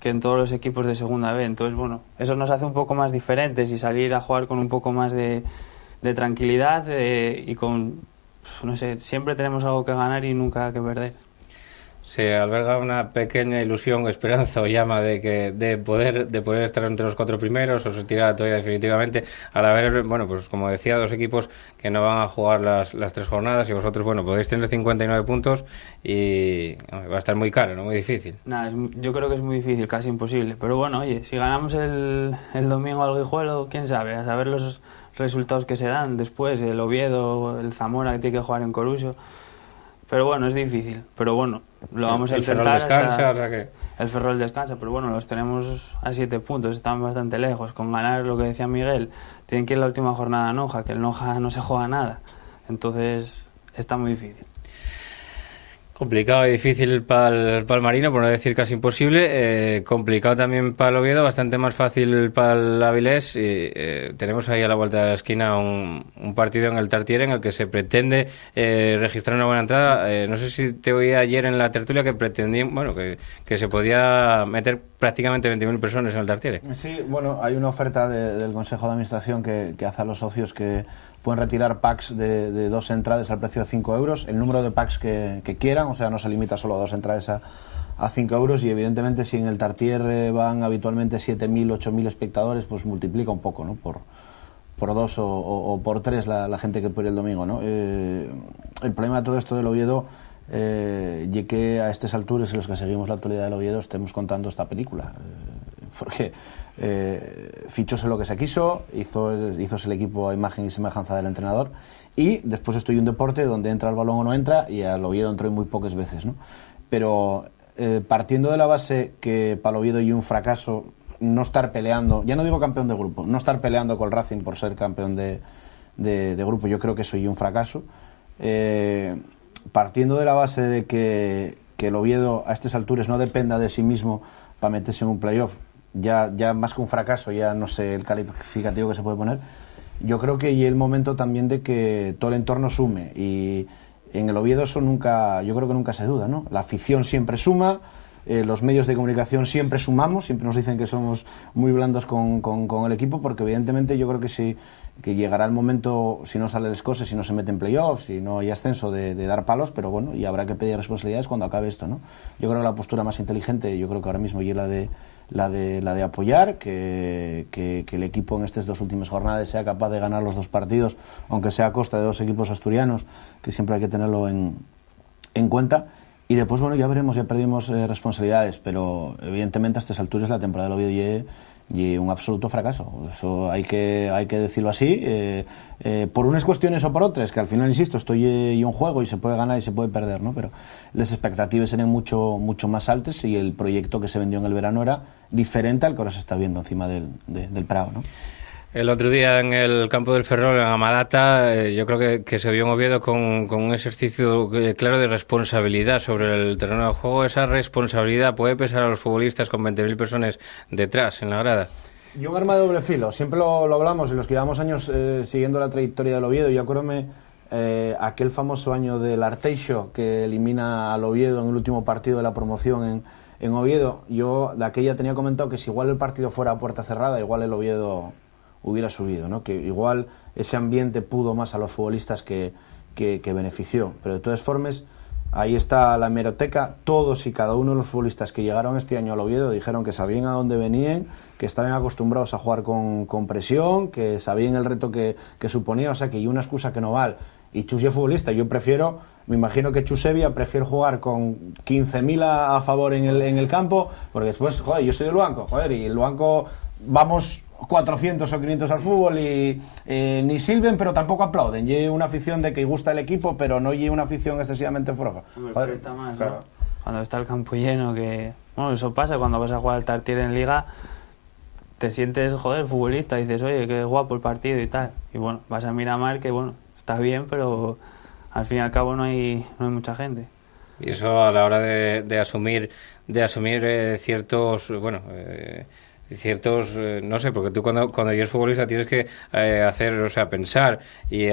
que en todos los equipos de segunda B. Entonces, bueno, eso nos hace un poco más diferentes y salir a jugar con un poco más de tranquilidad y con, no sé, siempre tenemos algo que ganar y nunca que perder. Se alberga una pequeña ilusión, esperanza o llama de poder estar entre los 4 primeros, o se tira la toalla definitivamente al haber, bueno, pues como decía, 2 equipos que no van a jugar las 3 jornadas, y vosotros, bueno, podéis tener 59 puntos y va a estar muy caro, ¿no? Muy difícil. Nada, yo creo que es muy difícil, casi imposible, pero bueno, oye, si ganamos el domingo al Guijuelo, quién sabe, a saber los resultados que se dan después, el Oviedo, el Zamora que tiene que jugar en Coruso. Pero bueno, es difícil. Pero bueno, lo vamos a enfrentar. El Ferrol descansa, o sea que... El Ferrol descansa, pero bueno, los tenemos a 7 puntos, están bastante lejos. Con ganar, lo que decía Miguel, tienen que ir la última jornada a Noja, que el Noja no se juega nada. Entonces, está muy difícil. Complicado y difícil para el Marino, por no decir casi imposible. Complicado también para el Oviedo, bastante más fácil para el Avilés. Y tenemos ahí a la vuelta de la esquina un partido en el Tartiere en el que se pretende registrar una buena entrada. No sé si te oí ayer en la tertulia que pretendían, bueno, que se podía meter prácticamente 20.000 personas en el Tartiere. Sí, bueno, hay una oferta del Consejo de Administración que hace a los socios que pueden retirar packs de 2 entradas al precio de 5 euros, el número de packs que quieran, o sea, no se limita solo a 2 entradas a 5 euros, y evidentemente si en el Tartiere van habitualmente 7.000, 8.000 espectadores, pues multiplica un poco, ¿no? Por 2 o por 3 la gente que puede ir el domingo, ¿no? El problema de todo esto del Oviedo, y que a estas alturas en los que seguimos la actualidad del Oviedo estemos contando esta película, porque fichóse lo que se quiso, hízose el equipo a imagen y semejanza del entrenador, y después estoy en un deporte donde entra el balón o no entra, y al Oviedo entró muy pocas veces, ¿no? Pero partiendo de la base que para el Oviedo y un fracaso no estar peleando, ya no digo campeón de grupo, no estar peleando con el Racing por ser campeón de grupo, yo creo que eso y un fracaso. Partiendo de la base de que el Oviedo a estas alturas no dependa de sí mismo para meterse en un playoff, ya más que un fracaso, ya no sé el calificativo que se puede poner, yo creo que y el momento también de que todo el entorno sume, y en el Oviedo eso yo creo que nunca se duda, ¿no? La afición siempre suma, los medios de comunicación siempre sumamos, siempre nos dicen que somos muy blandos con el equipo, porque evidentemente yo creo que llegará el momento, si no salen las cosas, si no se mete en playoffs, si no hay ascenso, de dar palos, pero bueno, y habrá que pedir responsabilidades cuando acabe esto, ¿no? Yo creo que la postura más inteligente, yo creo que ahora mismo es la de apoyar, que el equipo en estas 2 últimas jornadas sea capaz de ganar los 2 partidos, aunque sea a costa de 2 equipos asturianos, que siempre hay que tenerlo en cuenta. Y después, bueno, ya veremos, ya perdimos responsabilidades, pero evidentemente a estas alturas la temporada del Oviedo y un absoluto fracaso. Eso hay que decirlo así, por unas cuestiones o por otras, que al final, insisto, estoy y un juego y se puede ganar y se puede perder, ¿no? Pero las expectativas eran mucho más altas, y el proyecto que se vendió en el verano era diferente al que ahora se está viendo encima del Prado, ¿no? El otro día en el campo del Ferrol, en Amadata, yo creo que se vio en Oviedo con un ejercicio claro de responsabilidad sobre el terreno de juego. Esa responsabilidad puede pesar a los futbolistas con 20.000 personas detrás, en la grada. Y un arma de doble filo, siempre lo hablamos, y los que llevamos años siguiendo la trayectoria del Oviedo, yo acuérdome aquel famoso año del Arteixo que elimina al Oviedo en el último partido de la promoción en Oviedo. Yo de aquella tenía comentado que si igual el partido fuera a puerta cerrada, igual el Oviedo hubiera subido, ¿no? Que igual ese ambiente pudo más a los futbolistas que benefició. Pero de todas formas, ahí está la hemeroteca. Todos y cada uno de los futbolistas que llegaron este año al Oviedo dijeron que sabían a dónde venían, que estaban acostumbrados a jugar con presión, que sabían el reto que suponía, o sea que hay una excusa que no vale. Y Chus es futbolista, yo prefiero me imagino que Chusevia prefiere jugar con 15.000 a favor en el campo, porque después, joder, yo soy del Luanco, joder, y el Luanco vamos 400 o 500 al fútbol y ni silben, pero tampoco aplauden. Y una afición de que gusta el equipo, pero no hay una afición excesivamente forofa. Joder, está más, claro. ¿no? Cuando está el campo lleno, que... Bueno, eso pasa cuando vas a jugar al Tartiere en Liga, te sientes, joder, futbolista, dices, oye, qué guapo el partido y tal. Y bueno, vas a Miramar, que bueno, está bien, pero al fin y al cabo no hay mucha gente. Y eso a la hora de asumir ciertos, bueno, no sé, porque tú cuando eres futbolista tienes que hacer, o sea, pensar y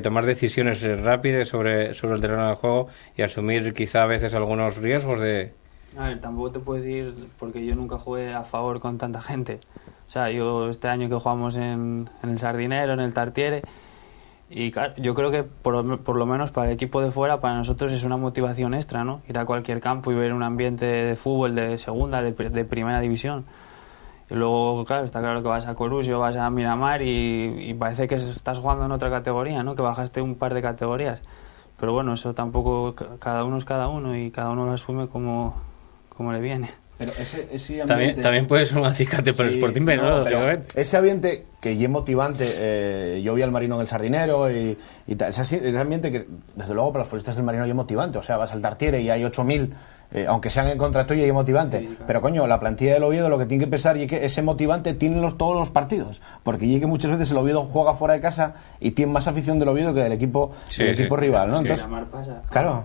tomar decisiones rápidas sobre el terreno de juego y asumir quizá a veces algunos riesgos de... A ver, tampoco te puedo decir, porque yo nunca jugué a favor con tanta gente. O sea, yo este año que jugamos en el Sardinero, en el Tartiere, y claro, yo creo que por lo menos para el equipo de fuera, para nosotros es una motivación extra, ¿no? Ir a cualquier campo y ver un ambiente de fútbol de segunda, de primera división. Y luego, claro, está claro que vas a Corusio, vas a Miramar y parece que estás jugando en otra categoría, ¿no? Que bajaste un par de categorías. Pero bueno, eso tampoco, cada uno es cada uno y cada uno lo asume como le viene. Pero ese ambiente... también puede ser un acicate para el Sporting B, ¿no? Ese ambiente que es motivante, yo vi al Marino en el Sardinero y tal, ese ambiente que desde luego para los futbolistas del Marino es motivante, o sea, vas al Tartiere y hay 8.000, aunque sean en contra tuya, es motivante, sí, claro. Pero coño, la plantilla del Oviedo lo que tiene que pensar es que ese motivante tiene todos los partidos, porque que muchas veces el Oviedo juega fuera de casa y tiene más afición del Oviedo que del equipo, rival, ¿no? Entonces, claro,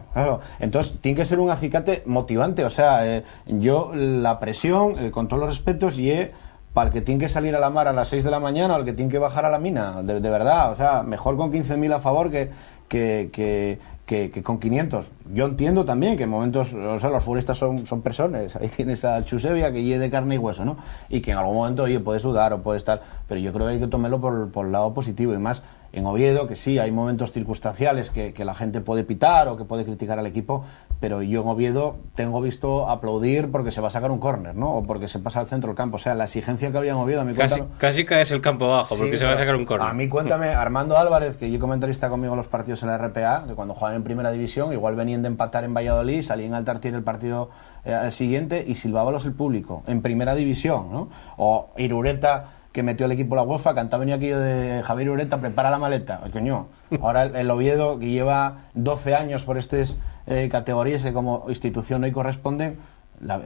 entonces tiene que ser un acicate motivante, o sea, yo la presión, con todos los respetos, y para el que tiene que salir a la mar a las 6 de la mañana o el que tiene que bajar a la mina, de verdad, o sea, mejor con 15.000 a favor que con 500. Yo entiendo también que en momentos, o sea, los futbolistas son personas, ahí tienes a Chusevia que lleve de carne y hueso, ¿no? Y que en algún momento, oye, puede sudar o puede estar, pero yo creo que hay que tomarlo por el lado positivo, y más en Oviedo, que sí, hay momentos circunstanciales que la gente puede pitar o que puede criticar al equipo, pero yo en Oviedo tengo visto aplaudir porque se va a sacar un córner, ¿no? O porque se pasa al centro del campo. O sea, la exigencia que había en Oviedo, a mí casi caes el campo abajo, porque se va a sacar un córner. A mí cuéntame, Armando Álvarez, que yo comentarista conmigo en los partidos en la RPA, que cuando jugaban en primera división, igual venían de empatar en Valladolid, salían al Tartiere el partido siguiente y silbábalos el público, en primera división, ¿no? O Irureta, que metió el equipo la UEFA, cantaba venía aquello de Javier Ureta, prepara la maleta. Ay, coño, ahora el Oviedo, que lleva 12 años por estas categorías que como institución hoy corresponden,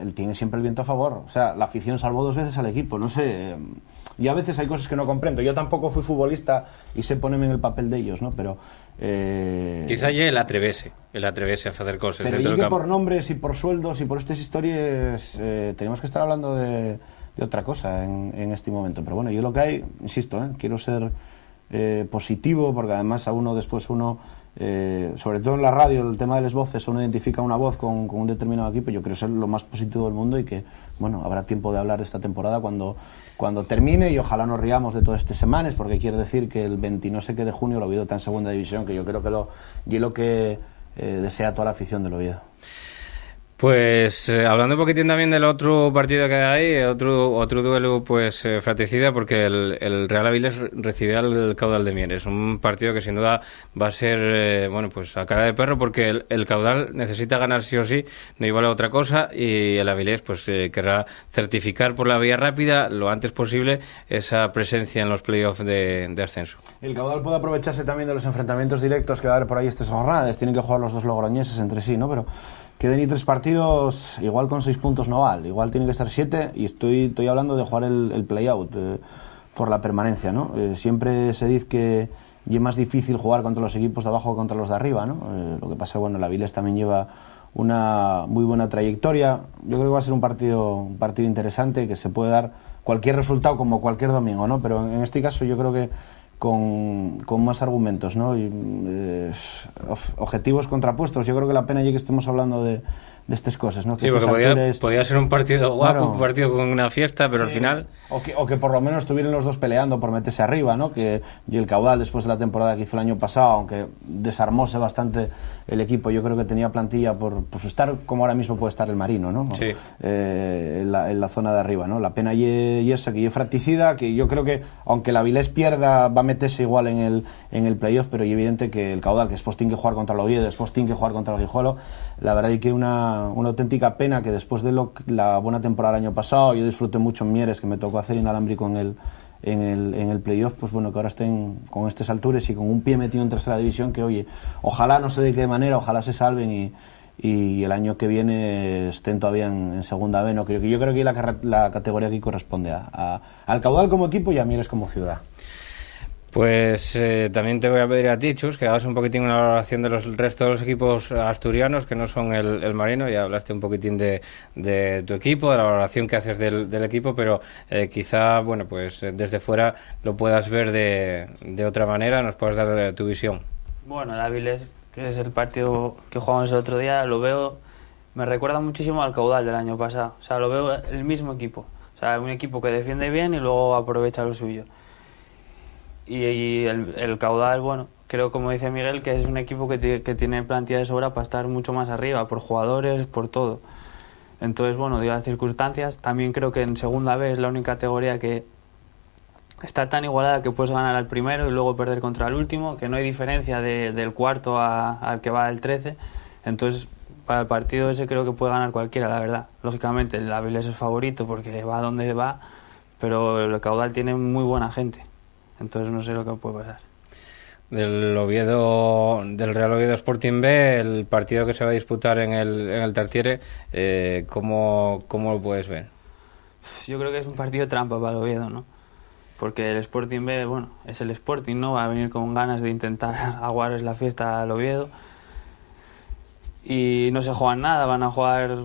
él tiene siempre el viento a favor. O sea, la afición salvó 2 veces al equipo, no sé. Y a veces hay cosas que no comprendo. Yo tampoco fui futbolista y sé ponerme en el papel de ellos, ¿no? Pero... quizá ya el atrevese a hacer cosas. Pero yo que por nombres y por sueldos y por estas historias tenemos que estar hablando de otra cosa en este momento. Pero bueno, yo lo que hay, insisto, quiero ser positivo, porque además a uno después sobre todo en la radio, el tema de las voces, uno identifica una voz con un determinado equipo. Yo quiero ser lo más positivo del mundo y que, bueno, habrá tiempo de hablar de esta temporada cuando termine, y ojalá nos riamos de todas estas semanas, porque quiere decir que el 20 no sé qué de junio lo Oviedo está en segunda división, que yo creo que lo que desea toda la afición del Oviedo. Pues hablando un poquitín también del otro partido que hay, otro duelo pues fratricida, porque el Real Avilés recibe al Caudal de Mieres, un partido que sin duda va a ser bueno, pues a cara de perro, porque el Caudal necesita ganar sí o sí, no igual a otra cosa, y el Avilés pues querrá certificar por la vía rápida lo antes posible esa presencia en los playoffs de ascenso. El Caudal puede aprovecharse también de los enfrentamientos directos que va a haber por ahí estas jornadas. Tienen que jugar los dos logroñeses entre sí, ¿no? Pero queden y 3 partidos, igual con 6 puntos no vale, igual tiene que estar 7, y estoy hablando de jugar el play-out por la permanencia, ¿no? Siempre se dice que es más difícil jugar contra los equipos de abajo que contra los de arriba, ¿no? Lo que pasa, bueno, el Avilés también lleva una muy buena trayectoria. Yo creo que va a ser un partido interesante, que se puede dar cualquier resultado como cualquier domingo, ¿no? Pero en este caso yo creo que con más argumentos, ¿no? Y, objetivos contrapuestos. Yo creo que la pena ya que estemos hablando de estas cosas, ¿no? Que Sí, porque podía ser un partido guapo, claro, un partido con una fiesta, pero sí, al final... O que por lo menos estuvieran los dos peleando por meterse arriba, ¿no? Y el Caudal, después de la temporada que hizo el año pasado, aunque desarmóse bastante el equipo, yo creo que tenía plantilla por pues, estar como ahora mismo puede estar el Marino, ¿no? Sí. En la zona de arriba, ¿no? La pena y esa, que es fraticida, que yo creo que, aunque la Avilés pierda, va a meterse igual en el playoff, pero es evidente que el Caudal, que después tiene que jugar contra el Oviedo, después tiene que jugar contra el Guijuelo, la verdad es que una auténtica pena que después de la buena temporada del año pasado, yo disfruté mucho en Mieres, que me tocó hacer inalámbrico en el playoff, pues bueno, que ahora estén con estas alturas y con un pie metido en tercera división, que oye, ojalá no sé de qué manera, ojalá se salven y el año que viene estén todavía en segunda B, ¿no? Yo creo que la categoría aquí corresponde al Caudal como equipo y a Mieres como ciudad. Pues también te voy a pedir a ti, Chus, que hagas un poquitín una valoración de los restos de los equipos asturianos que no son el Marino. Ya hablaste un poquitín de tu equipo, de la valoración que haces del equipo, pero quizá, bueno, pues desde fuera lo puedas ver de otra manera, nos puedas dar tu visión. Bueno, el Avilés, que es el partido que jugamos el otro día, lo veo, me recuerda muchísimo al Caudal del año pasado. O sea, lo veo el mismo equipo. O sea, un equipo que defiende bien y luego aprovecha lo suyo. Y el Caudal, bueno, creo, como dice Miguel, que es un equipo que tiene plantilla de sobra para estar mucho más arriba, por jugadores, por todo. Entonces, bueno, digo las circunstancias, también creo que en segunda B es la única categoría que está tan igualada que puedes ganar al primero y luego perder contra el último, que no hay diferencia del cuarto al que va el 13. Entonces, para el partido ese creo que puede ganar cualquiera, la verdad. Lógicamente, el Avilés es favorito porque va donde va, pero el Caudal tiene muy buena gente. Entonces no sé lo que puede pasar. Del Real Oviedo Sporting B, el partido que se va a disputar en el Tartiere, ¿cómo lo puedes ver? Yo creo que es un partido trampa para el Oviedo, ¿no? Porque el Sporting B, bueno, es el Sporting, ¿no? Va a venir con ganas de intentar aguarles la fiesta al Oviedo. Y no se juegan nada, van a jugar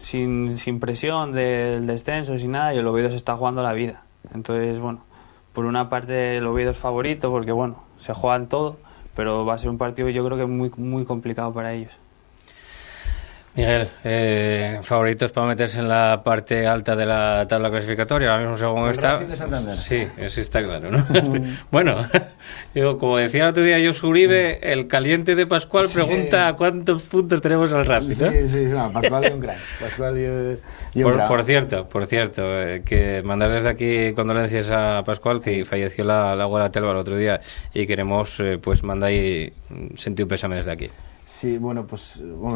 sin presión del descenso, sin nada, y el Oviedo se está jugando la vida. Entonces, bueno, por una parte el Oviedo es favorito porque, bueno, se juegan todo, pero va a ser un partido yo creo que muy, muy complicado para ellos. Miguel, favoritos para meterse en la parte alta de la tabla clasificatoria, ahora mismo según está... Racing de Santander. Sí, eso está claro, ¿no? Bueno, digo, como decía el otro día Josu Uribe, el caliente de Pascual pregunta cuántos puntos tenemos al Racing, ¿no? Sí, no, Pascual y un crack. Pascual y un crack. Por cierto, que mandar desde aquí condolencias a Pascual, que falleció la abuela Telva el otro día, y queremos pues mandar ahí sentir un pésame desde aquí. Sí, bueno,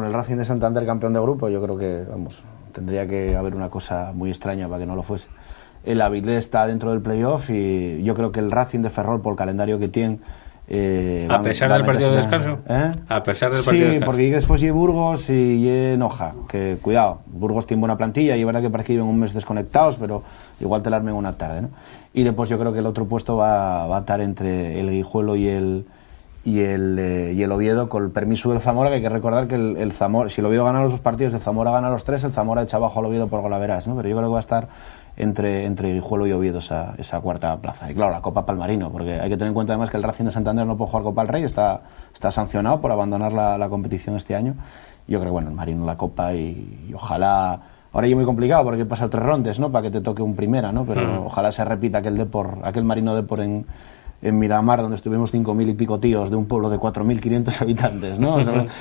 el Racing de Santander, campeón de grupo, yo creo que, vamos, tendría que haber una cosa muy extraña para que no lo fuese. El Avilés está dentro del playoff y yo creo que el Racing de Ferrol, por el calendario que tiene... ¿A pesar del partido de descanso? A pesar del partido de descanso. Sí, porque después lleva Burgos y Noja, que cuidado, Burgos tiene buena plantilla y es verdad que parece que llevan un mes desconectados, pero igual te la armen una tarde, ¿no? Y después yo creo que el otro puesto va a estar entre el Guijuelo y el Oviedo, con el permiso del Zamora, que hay que recordar que el Zamora, si el Oviedo gana los dos partidos, el Zamora gana los tres, el Zamora echa abajo al Oviedo por golaveras, ¿no? Pero yo creo que va a estar entre Guijuelo y Oviedo esa cuarta plaza. Y claro, la Copa Palmarino, porque hay que tener en cuenta además que el Racing de Santander no puede jugar Copa del Rey, está sancionado por abandonar la competición este año. Yo creo que bueno, el Marino la Copa y ojalá... Ahora ya es muy complicado porque hay que pasar 3 rondas, ¿no? Para que te toque un primera, ¿no? Pero ojalá se repita aquel Marino Depor en Miramar, donde estuvimos 5.000 y pico tíos de un pueblo de 4.500 habitantes, ¿no?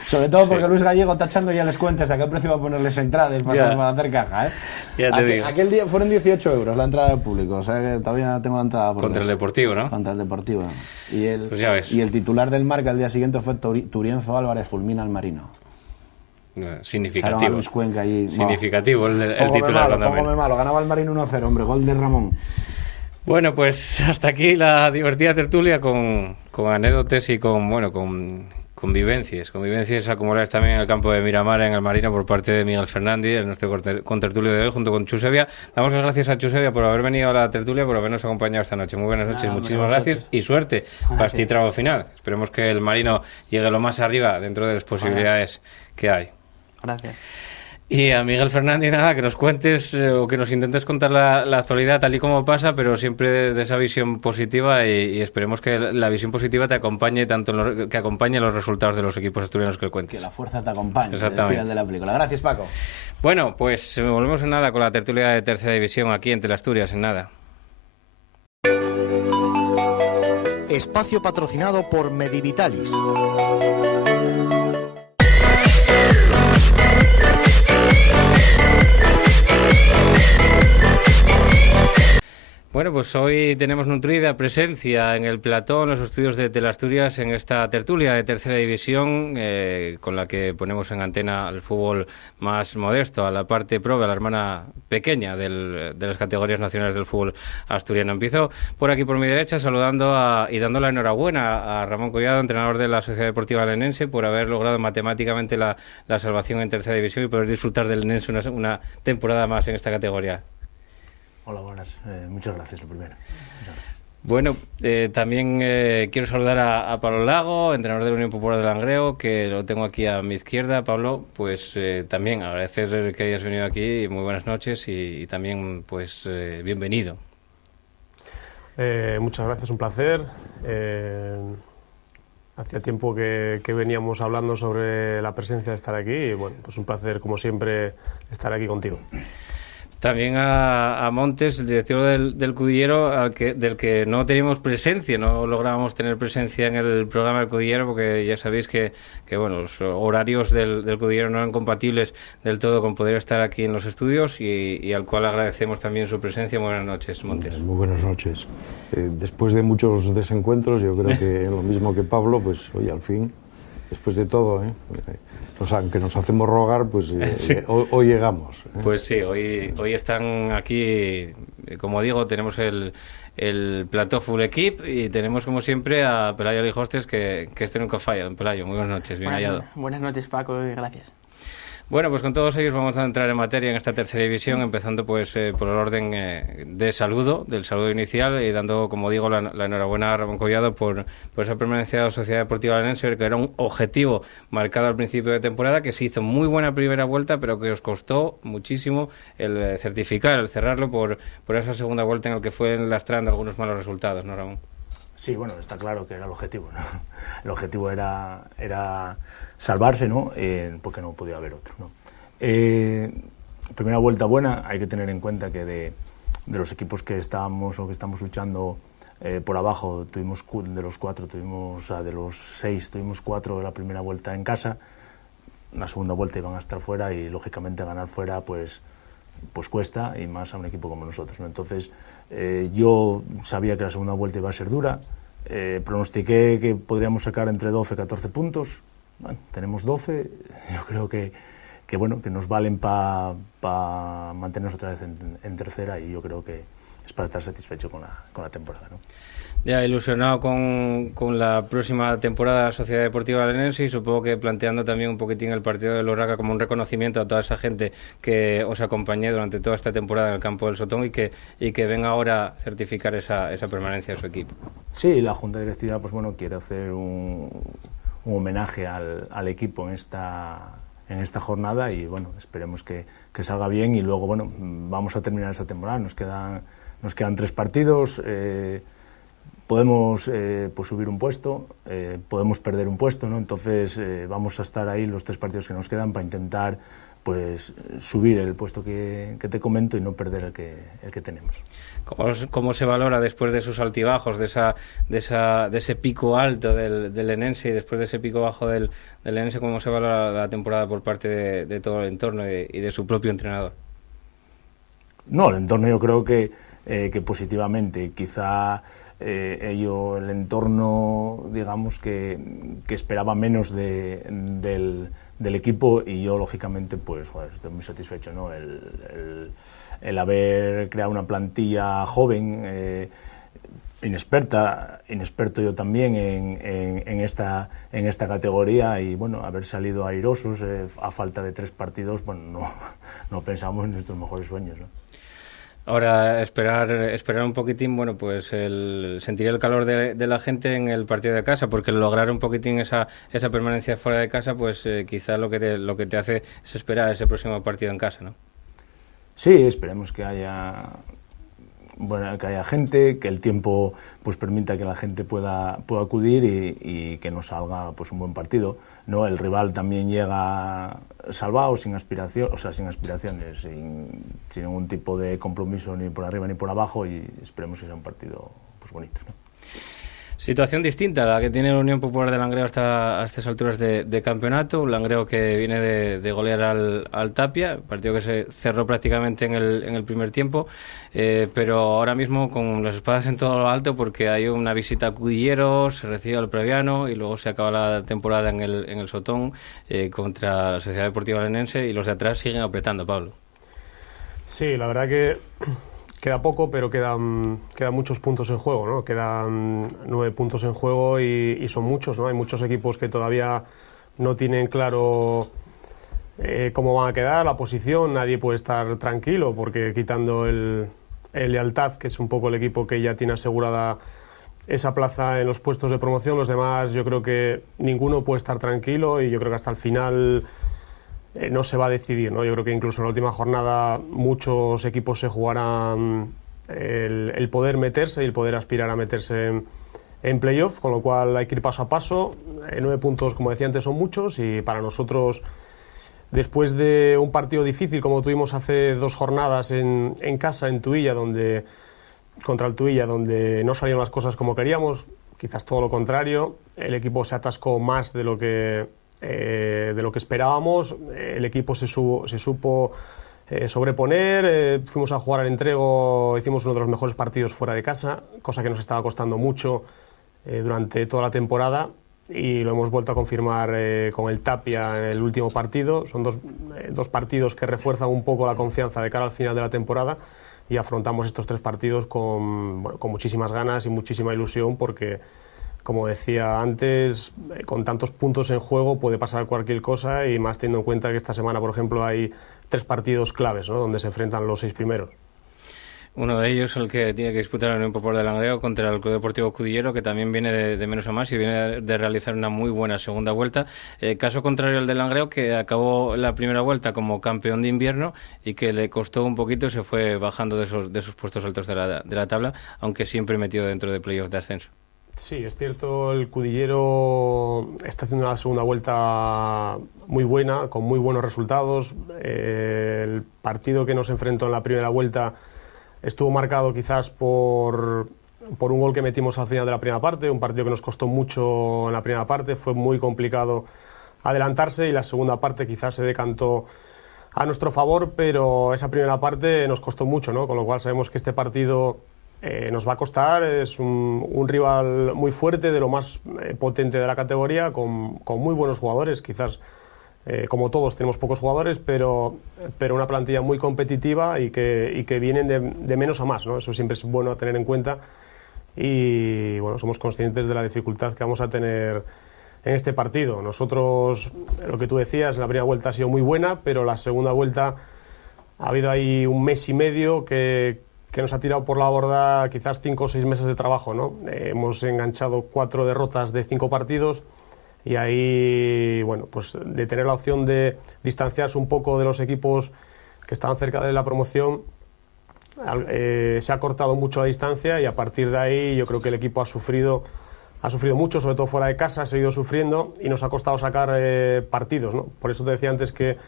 Sobre todo porque Luis Gallego está echando ya les cuentas a qué precio va a ponerles entradas para hacer caja, ¿eh? Ya te digo. Aquel día fueron 18 euros la entrada del público, o sea que todavía tengo la entrada por contra el Deportivo, ¿no? Contra el Deportivo. Y pues ya ves. Y el titular del Marca el día siguiente fue Turienzo Álvarez fulmina al Marino. Significativo. Cuenca allí, significativo el titular. Malo, ganaba el Marino 1-0, hombre, gol de Ramón. Bueno, pues hasta aquí la divertida tertulia con anécdotas y con vivencias acumuladas también en el campo de Miramar, en el Marino, por parte de Miguel Fernández, nuestro contertulio de hoy, junto con Chusevia. Damos las gracias a Chusevia por haber venido a la tertulia, por habernos acompañado esta noche. Muy buenas noches, muchísimas gracias y suerte para este tramo final. Esperemos que el Marino llegue lo más arriba dentro de las posibilidades que hay. Gracias. Y a Miguel Fernández, nada, que nos cuentes o que nos intentes contar la actualidad tal y como pasa, pero siempre desde esa visión positiva y esperemos que la visión positiva te acompañe tanto que acompañe los resultados de los equipos asturianos que cuentes. Que la fuerza te acompañe, Exactamente. decía el de la película. Gracias, Paco. Bueno, pues volvemos en nada con la tertulia de Tercera División aquí en Teleasturias, en nada. Espacio patrocinado por Medivitalis. Bueno, pues hoy tenemos nutrida presencia en el plató, en los estudios de Teleasturias, en esta tertulia de Tercera División, con la que ponemos en antena al fútbol más modesto, a la parte pro, a la hermana pequeña de las categorías nacionales del fútbol asturiano. Empiezo por aquí, por mi derecha, saludando y dando la enhorabuena a Ramón Collado, entrenador de la Sociedad Deportiva Lenense, por haber logrado matemáticamente la salvación en Tercera División y poder disfrutar del Lenense una temporada más en esta categoría. Hola, buenas. Muchas gracias, lo primero. Muchas gracias. Bueno, también quiero saludar a Pablo Lago, entrenador de la Unión Popular de Langreo, que lo tengo aquí a mi izquierda. Pablo, pues también agradecer que hayas venido aquí, muy buenas noches y también pues bienvenido. Muchas gracias, un placer. Hacía tiempo que veníamos hablando sobre la presencia de estar aquí y bueno, pues un placer como siempre estar aquí contigo. También a Montes, el director del Cudillero, del que no teníamos presencia, no lográbamos tener presencia en el programa del Cudillero porque ya sabéis que bueno, los horarios del Cudillero no eran compatibles del todo con poder estar aquí en los estudios y al cual agradecemos también su presencia. Muy buenas noches, Montes. Muy buenas noches. Después de muchos desencuentros, yo creo que lo mismo que Pablo, pues hoy al fin, después de todo, aunque nos hacemos rogar, pues sí. Hoy llegamos. Pues sí, hoy están aquí, como digo, tenemos el plató full equip y tenemos como siempre a Pelayo Lijostes, que este nunca falla. Don Pelayo, muy buenas noches, bien hallado. Buenas noches, Paco, y gracias. Bueno, pues con todos ellos vamos a entrar en materia en esta Tercera División, empezando pues por el orden del saludo inicial y dando, como digo, la enhorabuena a Ramón Collado por esa permanencia de la Sociedad Deportiva Lenense, que era un objetivo marcado al principio de temporada, que se hizo muy buena primera vuelta, pero que os costó muchísimo el certificar, el cerrarlo por esa segunda vuelta en la que fue lastrando algunos malos resultados, ¿no, Ramón? Sí, bueno, está claro que era el objetivo, ¿no? El objetivo era salvarse, ¿no? Porque no podía haber otro, ¿no? Primera vuelta buena, hay que tener en cuenta que de los equipos que estábamos o que estamos luchando por abajo, tuvimos de los 6, tuvimos 4 de la primera vuelta en casa, la segunda vuelta iban a estar fuera y lógicamente ganar fuera pues cuesta, y más a un equipo como nosotros, ¿no? Entonces yo sabía que la segunda vuelta iba a ser dura, pronostiqué que podríamos sacar entre 12 y 14 puntos. Bueno, tenemos 12, yo creo que bueno, que nos valen para mantenernos otra vez en tercera, y yo creo que es para estar satisfecho con la temporada, ¿no? Ya ilusionado con la próxima temporada de la Sociedad Deportiva Lenense, y supongo que planteando también un poquitín el partido de Lorraca como un reconocimiento a toda esa gente que os acompañé durante toda esta temporada en el campo del Sotón y que venga ahora a certificar esa permanencia de su equipo. Sí, la Junta Directiva pues bueno, quiere hacer un homenaje al equipo en esta jornada, y bueno, esperemos que salga bien, y luego bueno, vamos a terminar esta temporada, nos quedan 3 partidos, podemos pues subir un puesto, podemos perder un puesto, ¿no? Entonces vamos a estar ahí los 3 partidos que nos quedan para intentar pues subir el puesto que te comento y no perder el que tenemos. ¿Cómo se valora después de esos altibajos, de ese pico alto del Lenense y después de ese pico bajo del Lenense, cómo se valora la temporada por parte de todo el entorno y de su propio entrenador? No, el entorno yo creo que positivamente. Quizá el entorno, digamos, que esperaba menos del equipo, y yo lógicamente pues joder, estoy muy satisfecho, ¿no? El haber creado una plantilla joven, inexperto yo también en esta categoría, y bueno, haber salido airosos a falta de 3 partidos, bueno, no pensamos en nuestros mejores sueños, ¿no? Ahora, esperar un poquitín, bueno, pues sentir el calor de la gente en el partido de casa, porque lograr un poquitín esa permanencia fuera de casa, pues quizá lo que te hace es esperar ese próximo partido en casa, ¿no? Sí, esperemos que haya gente, que el tiempo pues permita que la gente pueda acudir y que nos salga pues un buen partido, ¿no? El rival también llega salvado, sin aspiraciones, sin ningún tipo de compromiso ni por arriba ni por abajo, y esperemos que sea un partido pues bonito, ¿no? Situación distinta a la que tiene la Unión Popular de Langreo hasta estas alturas de campeonato. Un Langreo que viene de golear al Tapia, partido que se cerró prácticamente en el primer tiempo, pero ahora mismo con las espadas en todo lo alto, porque hay una visita a Cudillero, se recibe al Previano y luego se acaba la temporada en el Sotón contra la Sociedad Deportiva Lenense, y los de atrás siguen apretando, Pablo. Sí, la verdad que queda poco, pero quedan muchos puntos en juego, ¿no? Quedan 9 puntos en juego y son muchos, ¿no? Hay muchos equipos que todavía no tienen claro cómo van a quedar, la posición. Nadie puede estar tranquilo, porque quitando el Lealtad, que es un poco el equipo que ya tiene asegurada esa plaza en los puestos de promoción, los demás yo creo que ninguno puede estar tranquilo, y yo creo que hasta el final no se va a decidir, ¿no? Yo creo que incluso en la última jornada muchos equipos se jugarán el poder meterse y el poder aspirar a meterse en playoff, con lo cual hay que ir paso a paso. 9 puntos, como decía antes, son muchos, y para nosotros, después de un partido difícil como tuvimos hace 2 jornadas en casa, en Tuilla, contra el Tuilla, donde no salieron las cosas como queríamos, quizás todo lo contrario, el equipo se atascó más de lo que esperábamos. El equipo se supo sobreponer, fuimos a jugar al Entrego, hicimos uno de los mejores partidos fuera de casa, cosa que nos estaba costando mucho durante toda la temporada, y lo hemos vuelto a confirmar con el Tapia en el último partido. Son dos partidos que refuerzan un poco la confianza de cara al final de la temporada, y afrontamos estos 3 partidos con muchísimas ganas y muchísima ilusión, porque, como decía antes, con tantos puntos en juego puede pasar cualquier cosa, y más teniendo en cuenta que esta semana, por ejemplo, hay 3 partidos claves, ¿no?, donde se enfrentan los 6 primeros. Uno de ellos, el que tiene que disputar la Unión Popular de Langreo contra el Club Deportivo Cudillero, que también viene de menos a más y viene de realizar una muy buena segunda vuelta. Caso contrario al de Langreo, que acabó la primera vuelta como campeón de invierno y que le costó un poquito y se fue bajando de esos puestos altos de la tabla, aunque siempre metido dentro de playoff de ascenso. Sí, es cierto, el Cudillero está haciendo una segunda vuelta muy buena, con muy buenos resultados. El partido que nos enfrentó en la primera vuelta estuvo marcado quizás por un gol que metimos al final de la primera parte, un partido que nos costó mucho en la primera parte, fue muy complicado adelantarse, y la segunda parte quizás se decantó a nuestro favor, pero esa primera parte nos costó mucho, ¿no? Con lo cual sabemos que este partido nos va a costar. Es un rival muy fuerte, de lo más potente de la categoría, con muy buenos jugadores. Quizás, como todos, tenemos pocos jugadores, pero una plantilla muy competitiva y que vienen de menos a más, ¿no? Eso siempre es bueno a tener en cuenta, y bueno, somos conscientes de la dificultad que vamos a tener en este partido. Nosotros, lo que tú decías, la primera vuelta ha sido muy buena, pero la segunda vuelta ha habido ahí un mes y medio que nos ha tirado por la borda quizás 5 o 6 meses de trabajo, ¿no? Hemos enganchado 4 derrotas de 5 partidos, y ahí, bueno, pues de tener la opción de distanciarse un poco de los equipos que estaban cerca de la promoción, se ha cortado mucho la distancia, y a partir de ahí yo creo que el equipo ha sufrido mucho, sobre todo fuera de casa, ha seguido sufriendo, y nos ha costado sacar partidos, ¿no? Por eso te decía antes que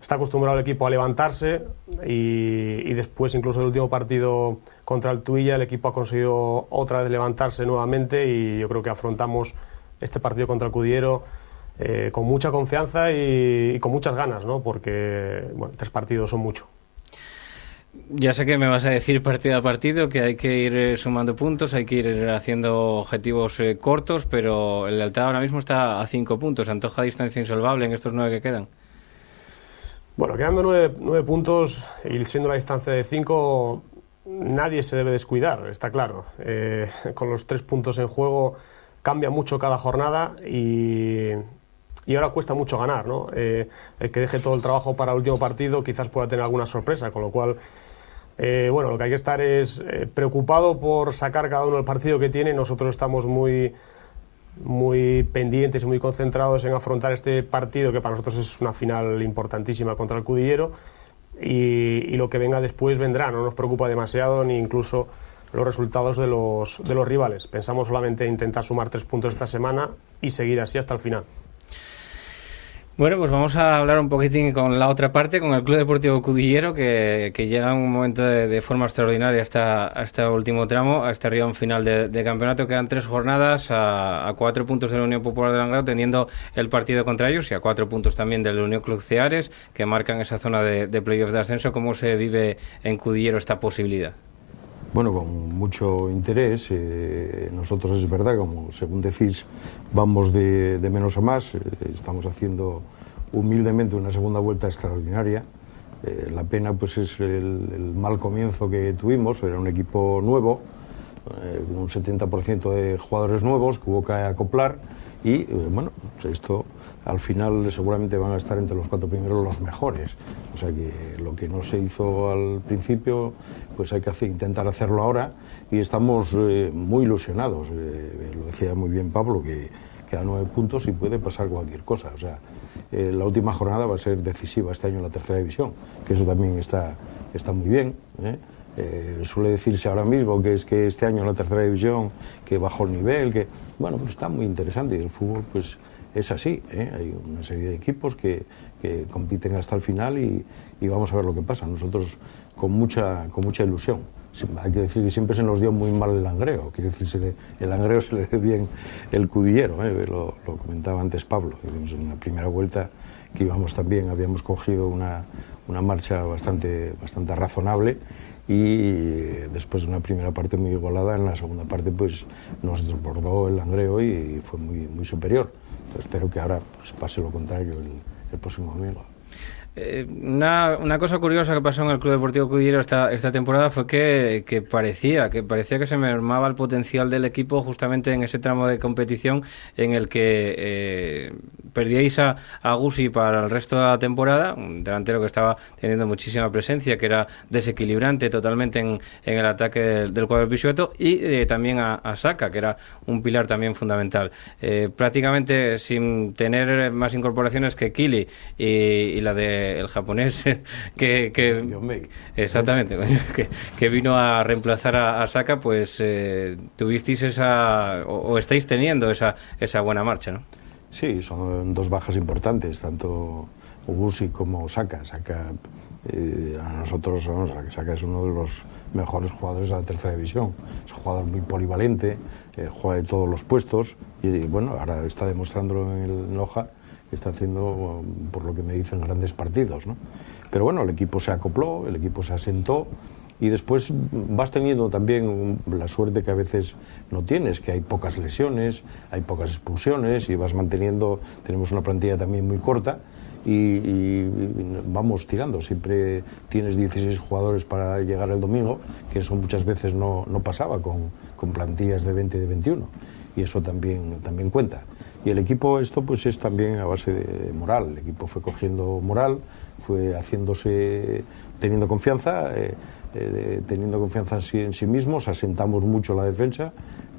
está acostumbrado el equipo a levantarse, y después, incluso del último partido contra el Tuilla, el equipo ha conseguido otra vez levantarse nuevamente, y yo creo que afrontamos este partido contra el Cudillero con mucha confianza y con muchas ganas, ¿no? Porque, bueno, 3 partidos son mucho. Ya sé que me vas a decir partido a partido que hay que ir sumando puntos, hay que ir haciendo objetivos cortos, pero el Lealtad ahora mismo está a 5 puntos. ¿Antoja distancia insalvable en estos 9 que quedan? Bueno, quedando 9 puntos y siendo la distancia de 5, nadie se debe descuidar, está claro. Con los 3 puntos en juego cambia mucho cada jornada, y ahora cuesta mucho ganar, ¿no? El que deje todo el trabajo para el último partido quizás pueda tener alguna sorpresa, con lo cual Bueno, lo que hay que estar es preocupado por sacar cada uno el partido que tiene. Nosotros estamos muy pendientes y muy concentrados en afrontar este partido, que para nosotros es una final importantísima contra el Cudillero, y lo que venga después vendrá. No nos preocupa demasiado ni incluso los resultados de los rivales. Pensamos solamente en intentar sumar 3 puntos esta semana y seguir así hasta el final. Bueno, pues vamos a hablar un poquitín con la otra parte, con el Club Deportivo Cudillero, que llega en un momento de forma extraordinaria hasta este último tramo, a este rión final de campeonato. Quedan 3 jornadas a 4 puntos de la Unión Popular de Langreo, teniendo el partido contra ellos, y a 4 puntos también de la Unión Club Ceares, que marcan esa zona de playoff de ascenso. ¿Cómo se vive en Cudillero esta posibilidad? Bueno, con mucho interés. Nosotros, es verdad, como según decís, vamos de menos a más. Estamos haciendo humildemente una segunda vuelta extraordinaria. La pena pues es el mal comienzo que tuvimos. Era un equipo nuevo, con un 70% de jugadores nuevos que hubo que acoplar, y bueno, pues esto al final seguramente van a estar entre los 4 primeros los mejores. O sea que lo que no se hizo al principio, pues hay que intentar hacerlo ahora, y estamos muy ilusionados. Lo decía muy bien Pablo, que quedan 9 puntos y puede pasar cualquier cosa. O sea, la última jornada va a ser decisiva este año en la tercera división, que eso también está muy bien. Suele decirse ahora mismo que es que este año en la tercera división que bajó el nivel, que bueno, pues está muy interesante, y el fútbol pues es así, hay una serie de equipos que compiten hasta el final, y vamos a ver lo que pasa. Nosotros con mucha ilusión. Hay que decir que siempre se nos dio muy mal el Langreo, quiere decirse que el Langreo se le dé bien el Cudillero, lo comentaba antes Pablo, en la primera vuelta que íbamos también, habíamos cogido una marcha bastante razonable, y después de una primera parte muy igualada, en la segunda parte pues nos desbordó el Langreo y fue muy superior. Espero que ahora pues pase lo contrario el próximo domingo. Una cosa curiosa que pasó en el Club Deportivo Cudillero esta temporada fue que parecía que se mermaba el potencial del equipo justamente en ese tramo de competición en el que perdíais a Gusi para el resto de la temporada, un delantero que estaba teniendo muchísima presencia, que era desequilibrante totalmente en el ataque del cuadro Pisueto, y también a Saka, que era un pilar también fundamental. Prácticamente sin tener más incorporaciones que Kili y la de el japonés exactamente, que vino a reemplazar a Saka, pues tuvisteis o estáis teniendo esa buena marcha, ¿no? Sí, son 2 bajas importantes, tanto Ogusi como Saka. Saka, a nosotros, Saka es uno de los mejores jugadores de la tercera división. Es un jugador muy polivalente, juega de todos los puestos, y bueno, ahora está demostrándolo en el Loja, que está haciendo, por lo que me dicen, grandes partidos, ¿no? Pero bueno, el equipo se acopló, el equipo se asentó, y después vas teniendo también la suerte que a veces no tienes, que hay pocas lesiones, hay pocas expulsiones, y vas manteniendo. Tenemos una plantilla también muy corta, y vamos tirando. Siempre tienes 16 jugadores para llegar el domingo, que eso muchas veces no pasaba con plantillas de 20 y de 21, y eso también cuenta. Y el equipo, esto pues es también a base de moral. El equipo fue cogiendo moral, fue haciéndose, teniendo confianza en sí mismos. Asentamos mucho la defensa.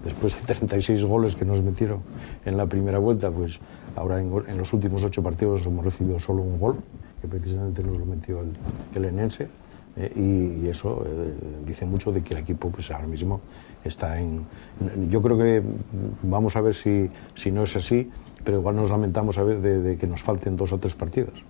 Después de 36 goles que nos metieron en la primera vuelta, pues ahora en los últimos 8 partidos hemos recibido solo un gol, que precisamente nos lo metió el Enense. Y eso dice mucho de que el equipo pues ahora mismo está yo creo que vamos a ver si no es así, pero igual nos lamentamos a ver de que nos falten 2 o 3 partidos.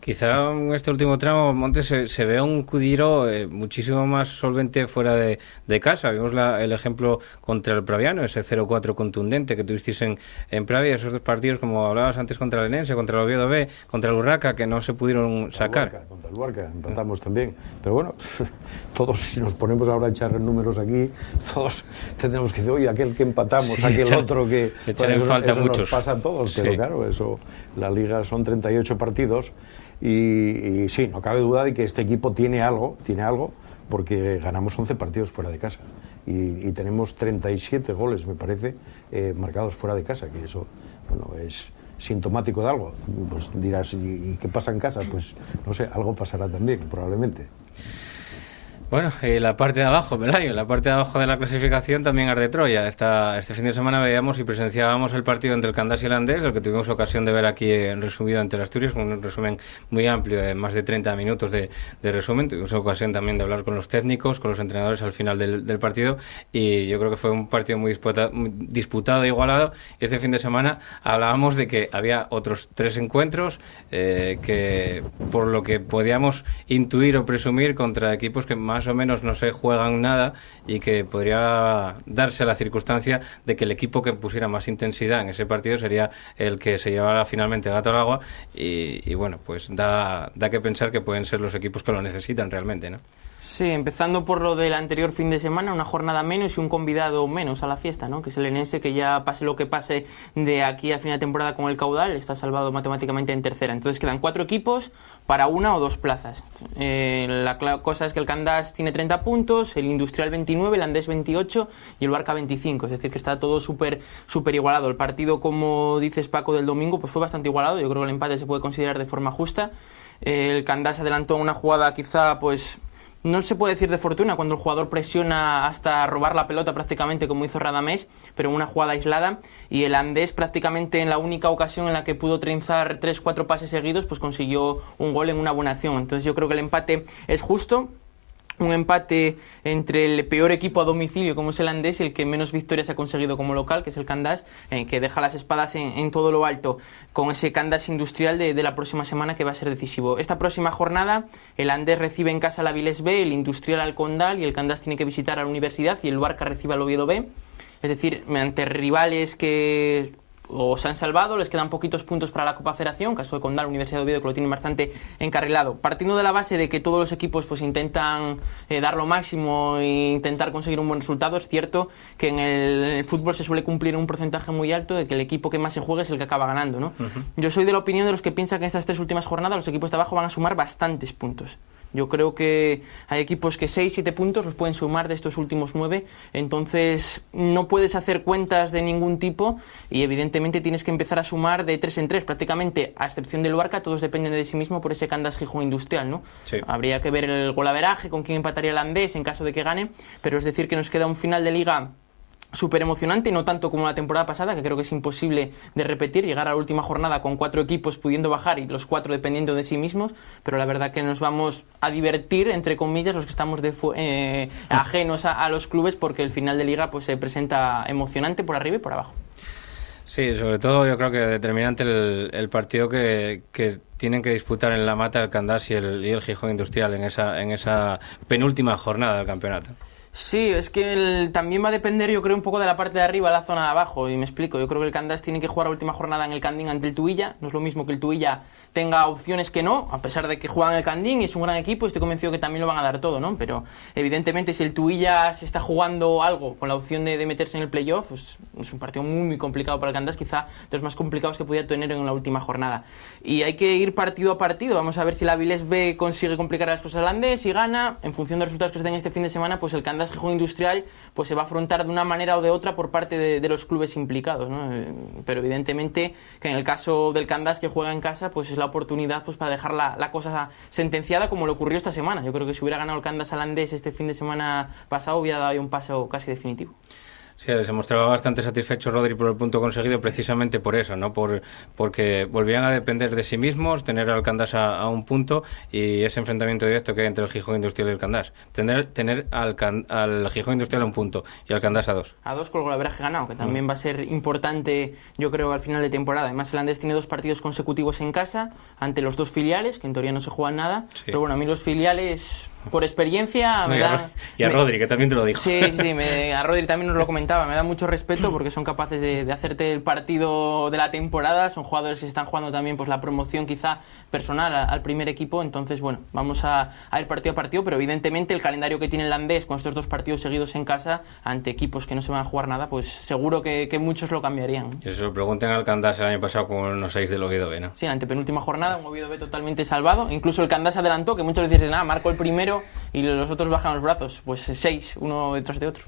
Quizá en este último tramo, Montes, se ve un Cudillero muchísimo más solvente fuera de casa. Vimos el ejemplo contra el Praviano, ese 0-4 contundente que tuvisteis en Pravia, esos 2 partidos, como hablabas antes, contra el Enense, contra el Oviedo B, contra el Urraca, que no se pudieron sacar. Contra el Huarca empatamos también. Pero bueno, todos, si nos ponemos ahora a echar números aquí, todos tendremos que decir, oye, aquel que empatamos, sí, aquel otro que... Echar en falta eso muchos. Nos pasa a todos, pero sí. Claro, eso, la Liga son 38 partidos, y sí, no cabe duda de que este equipo tiene algo, porque ganamos 11 partidos fuera de casa, y tenemos 37 goles, me parece, marcados fuera de casa, que eso, bueno, es sintomático de algo. Pues dirás, ¿y qué pasa en casa? Pues no sé, algo pasará también, probablemente. Bueno, y la parte de abajo, Pelayo, la parte de abajo de la clasificación también arde Troya. Este fin de semana veíamos y presenciábamos el partido entre el Candás y el Andés, el que tuvimos ocasión de ver aquí en resumido ante el Asturias, con un resumen muy amplio, más de 30 minutos de resumen. Tuvimos ocasión también de hablar con los técnicos, con los entrenadores al final del partido, y yo creo que fue un partido muy disputado e igualado. Y este fin de semana hablábamos de que había otros 3 encuentros que, por lo que podíamos intuir o presumir, contra equipos que más o menos no se juegan nada, y que podría darse la circunstancia de que el equipo que pusiera más intensidad en ese partido sería el que se llevara finalmente gato al agua, y bueno, pues da que pensar que pueden ser los equipos que lo necesitan realmente, ¿no? Sí, empezando por lo del anterior fin de semana, una jornada menos y un convidado menos a la fiesta, ¿no? Que es el Enense, que ya pase lo que pase de aquí a final de temporada con el caudal, está salvado matemáticamente en tercera. Entonces quedan 4 equipos para 1 o 2 plazas. La cosa es que el Candás tiene 30 puntos, el Industrial 29, el Andés 28 y el Barca 25. Es decir, que está todo súper igualado. El partido, como dices, Paco, del domingo, pues fue bastante igualado. Yo creo que el empate se puede considerar de forma justa. El Candás adelantó una jugada quizá, pues... no se puede decir de fortuna, cuando el jugador presiona hasta robar la pelota prácticamente, como hizo Radamés, pero en una jugada aislada, y el Andés prácticamente en la única ocasión en la que pudo trenzar 3-4 pases seguidos, pues consiguió un gol en una buena acción. Entonces yo creo que el empate es justo. Un empate entre el peor equipo a domicilio, como es el Andés, y el que menos victorias ha conseguido como local, que es el Candás, que deja las espadas en todo lo alto, con ese Candás Industrial de la próxima semana, que va a ser decisivo. Esta próxima jornada, el Andés recibe en casa al Avilés B, el Industrial al Condal, y el Candás tiene que visitar a la Universidad, y el Barca recibe al Oviedo B. Es decir, ante rivales que o se han salvado, les quedan poquitos puntos para la Copa Federación, caso de Condal, Universidad de Oviedo, que lo tienen bastante encarrilado. Partiendo de la base de que todos los equipos pues intentan dar lo máximo e intentar conseguir un buen resultado, es cierto que en el fútbol se suele cumplir un porcentaje muy alto de que el equipo que más se juegue es el que acaba ganando, ¿no? Yo soy de la opinión de los que piensan que en estas 3 últimas jornadas los equipos de abajo van a sumar bastantes puntos. Yo creo que hay equipos que 6-7 puntos los pueden sumar de estos últimos 9, entonces no puedes hacer cuentas de ningún tipo y evidentemente tienes que empezar a sumar de 3 en 3, prácticamente, a excepción del Barca, todos dependen de sí mismo por ese Candás Gijón Industrial, ¿no? Sí. Habría que ver el golaveraje, con quién empataría el Andés en caso de que gane, pero es decir que nos queda un final de liga súper emocionante, no tanto como la temporada pasada, que creo que es imposible de repetir, llegar a la última jornada con 4 equipos pudiendo bajar y los 4 dependiendo de sí mismos, pero la verdad que nos vamos a divertir, entre comillas, los que estamos ajenos a los clubes, porque el final de liga pues se presenta emocionante por arriba y por abajo. Sí, sobre todo yo creo que determinante el partido que tienen que disputar en La Mata el Candás y el Gijón Industrial en esa penúltima jornada del campeonato. Sí, es que también va a depender, yo creo, un poco de la parte de arriba a la zona de abajo, y me explico. Yo creo que el Candás tiene que jugar la última jornada en el Candín ante el Tuilla. No es lo mismo que el Tuilla tenga opciones que no, a pesar de que juegan en el Candín y es un gran equipo, estoy convencido que también lo van a dar todo, ¿no? Pero evidentemente si el Tuilla se está jugando algo con la opción de meterse en el playoff, pues es un partido muy complicado para el Candás, quizá de los más complicados que podía tener en la última jornada. Y hay que ir partido a partido. Vamos a ver si el Avilés B consigue complicar las cosas al Andés, si gana, en función de los resultados que se den este fin de semana, pues el Candás Gijón Industrial pues se va a afrontar de una manera o de otra por parte de los clubes implicados, ¿no? Pero evidentemente que en el caso del Candás, que juega en casa, pues es la oportunidad pues para dejar la cosa sentenciada, como le ocurrió esta semana. Yo creo que si hubiera ganado el Candás al Andés este fin de semana pasado, hubiera dado un paso casi definitivo. Sí, se mostraba bastante satisfecho Rodri por el punto conseguido, precisamente por eso, ¿no? Porque volvían a depender de sí mismos, tener al Candás a un punto, y ese enfrentamiento directo que hay entre el Gijón Industrial y el Candás. Tener al Gijón Industrial a un punto y al Candás a 2. A 2 con el golaveraje ganado, que también va a ser importante, yo creo, al final de temporada. Además, el Andés tiene 2 partidos consecutivos en casa, ante los 2 filiales, que en teoría no se juegan nada. Sí. Pero bueno, a mí los filiales, por experiencia, me da... Y a Rodri, que también te lo dijo. Sí, a Rodri también nos lo comentaba. Me da mucho respeto porque son capaces de hacerte el partido de la temporada. Son jugadores que están jugando también pues la promoción quizá personal al primer equipo. Entonces, bueno, vamos a ir partido a partido, pero evidentemente el calendario que tiene el Andés con estos 2 partidos seguidos en casa ante equipos que no se van a jugar nada, pues seguro que muchos lo cambiarían. Y se lo pregunten al Candás el año pasado con unos 6 del Oviedo B, ¿no? Sí, ante penúltima jornada, un Oviedo B totalmente salvado. Incluso el Candás adelantó, que muchas veces marcó el primero y los otros bajan los brazos. Pues 6, uno detrás de otro.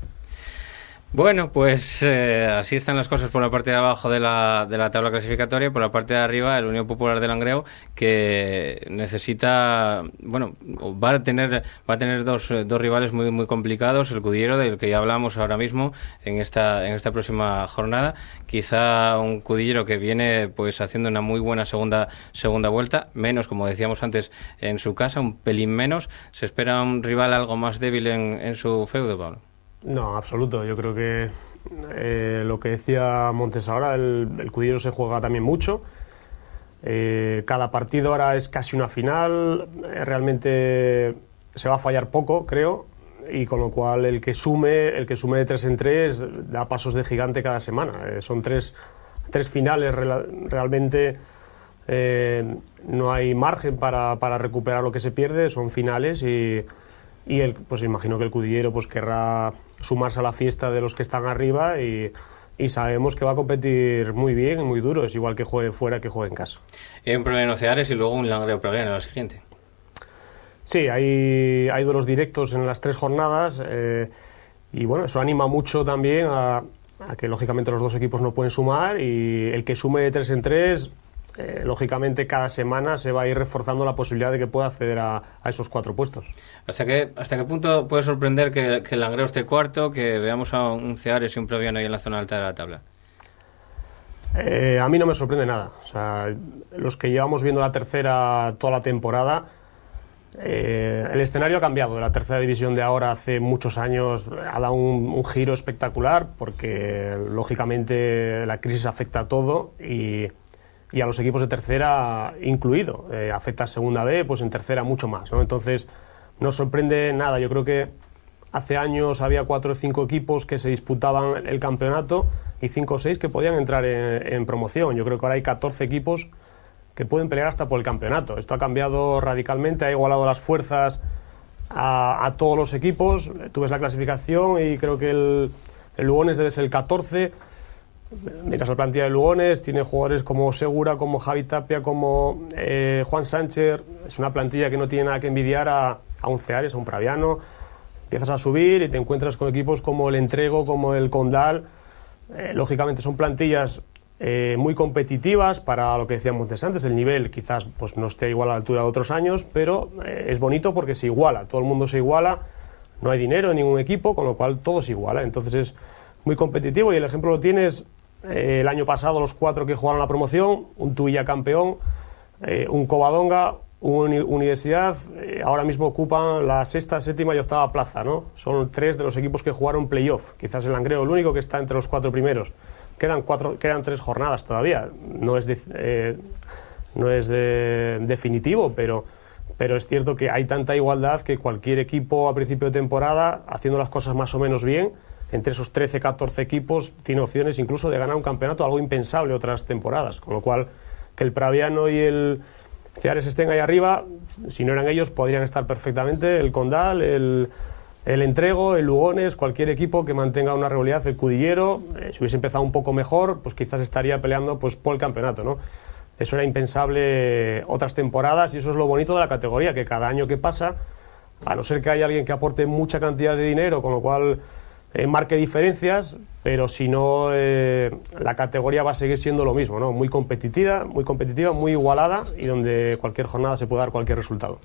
Bueno, pues así están las cosas por la parte de abajo de la tabla clasificatoria. Por la parte de arriba, el Unión Popular de Langreo, que necesita, bueno, va a tener dos rivales muy muy complicados. El Cudillero, del que ya hablamos ahora mismo en esta próxima jornada. Quizá un Cudillero que viene pues haciendo una muy buena segunda vuelta, menos, como decíamos antes, en su casa, un pelín menos. ¿Se espera un rival algo más débil en su feudo, Pablo? No, absoluto. Yo creo que lo que decía Montes ahora, el Cudillero se juega también mucho. Cada partido ahora es casi una final. Realmente se va a fallar poco, creo, y con lo cual el que sume de 3 en 3 da pasos de gigante cada semana. Son tres finales realmente. No hay margen para recuperar lo que se pierde. Son finales y pues imagino que el Cudillero pues querrá sumarse a la fiesta de los que están arriba y sabemos que va a competir muy bien y muy duro. Es igual que juegue fuera que juegue en casa. Hay un Praviano Ceares y luego un Langreo Praviano en la siguiente. Sí, hay duelos directos en las 3 jornadas y bueno, eso anima mucho también a que lógicamente los dos equipos no pueden sumar y el que sume de 3 en 3 lógicamente cada semana se va a ir reforzando la posibilidad de que pueda acceder a esos 4 puestos. ¿Hasta qué punto puede sorprender que el Langreo esté cuarto, que veamos a un Ceares y un Praviano ahí en la zona alta de la tabla? A mí no me sorprende nada. O sea, los que llevamos viendo la tercera toda la temporada, el escenario ha cambiado. De la tercera división de ahora hace muchos años ha dado un giro espectacular porque lógicamente la crisis afecta a todo y a los equipos de tercera incluido. Afecta a segunda B, pues en tercera mucho más, ¿no? Entonces no sorprende nada. Yo creo que hace años había 4 o 5 equipos que se disputaban el campeonato y 5 o 6 que podían entrar en promoción. Yo creo que ahora hay 14 equipos que pueden pelear hasta por el campeonato. Esto ha cambiado radicalmente, ha igualado las fuerzas a todos los equipos. Tú ves la clasificación y creo que el Lugones debe ser el 14. Miras la plantilla de Lugones, tiene jugadores como Segura, como Javi Tapia, como Juan Sánchez. Es una plantilla que no tiene nada que envidiar a un Ceares, a un Praviano. Empiezas a subir y te encuentras con equipos como el Entrego, como el Condal. Lógicamente son plantillas muy competitivas para lo que decíamos antes. El nivel quizás pues, no esté igual a la altura de otros años, pero es bonito porque se iguala. Todo el mundo se iguala, no hay dinero en ningún equipo, con lo cual todo se iguala. Entonces es muy competitivo y el ejemplo lo tienes el año pasado, los 4 que jugaron la promoción, un Tuilla campeón, un Covadonga, una Universidad, ahora mismo ocupan la 6ª, 7ª y 8ª plaza, ¿no? Son 3 de los equipos que jugaron playoff, quizás el Langreo el único que está entre los 4 primeros. Quedan 3 jornadas todavía, no es definitivo, pero es cierto que hay tanta igualdad que cualquier equipo a principio de temporada, haciendo las cosas más o menos bien, entre esos 13, 14 equipos, tiene opciones incluso de ganar un campeonato, algo impensable otras temporadas. Con lo cual, que el Praviano y el Ceares estén ahí arriba, si no eran ellos, podrían estar perfectamente el Condal, el Entrego, el Lugones, cualquier equipo que mantenga una regularidad, el Cudillero. Si hubiese empezado un poco mejor, pues quizás estaría peleando pues, por el campeonato, ¿no? Eso era impensable otras temporadas y eso es lo bonito de la categoría, que cada año que pasa, a no ser que haya alguien que aporte mucha cantidad de dinero, con lo cual marque diferencias, pero si no, la categoría va a seguir siendo lo mismo, ¿no? Muy competitiva, muy igualada y donde cualquier jornada se puede dar cualquier resultado.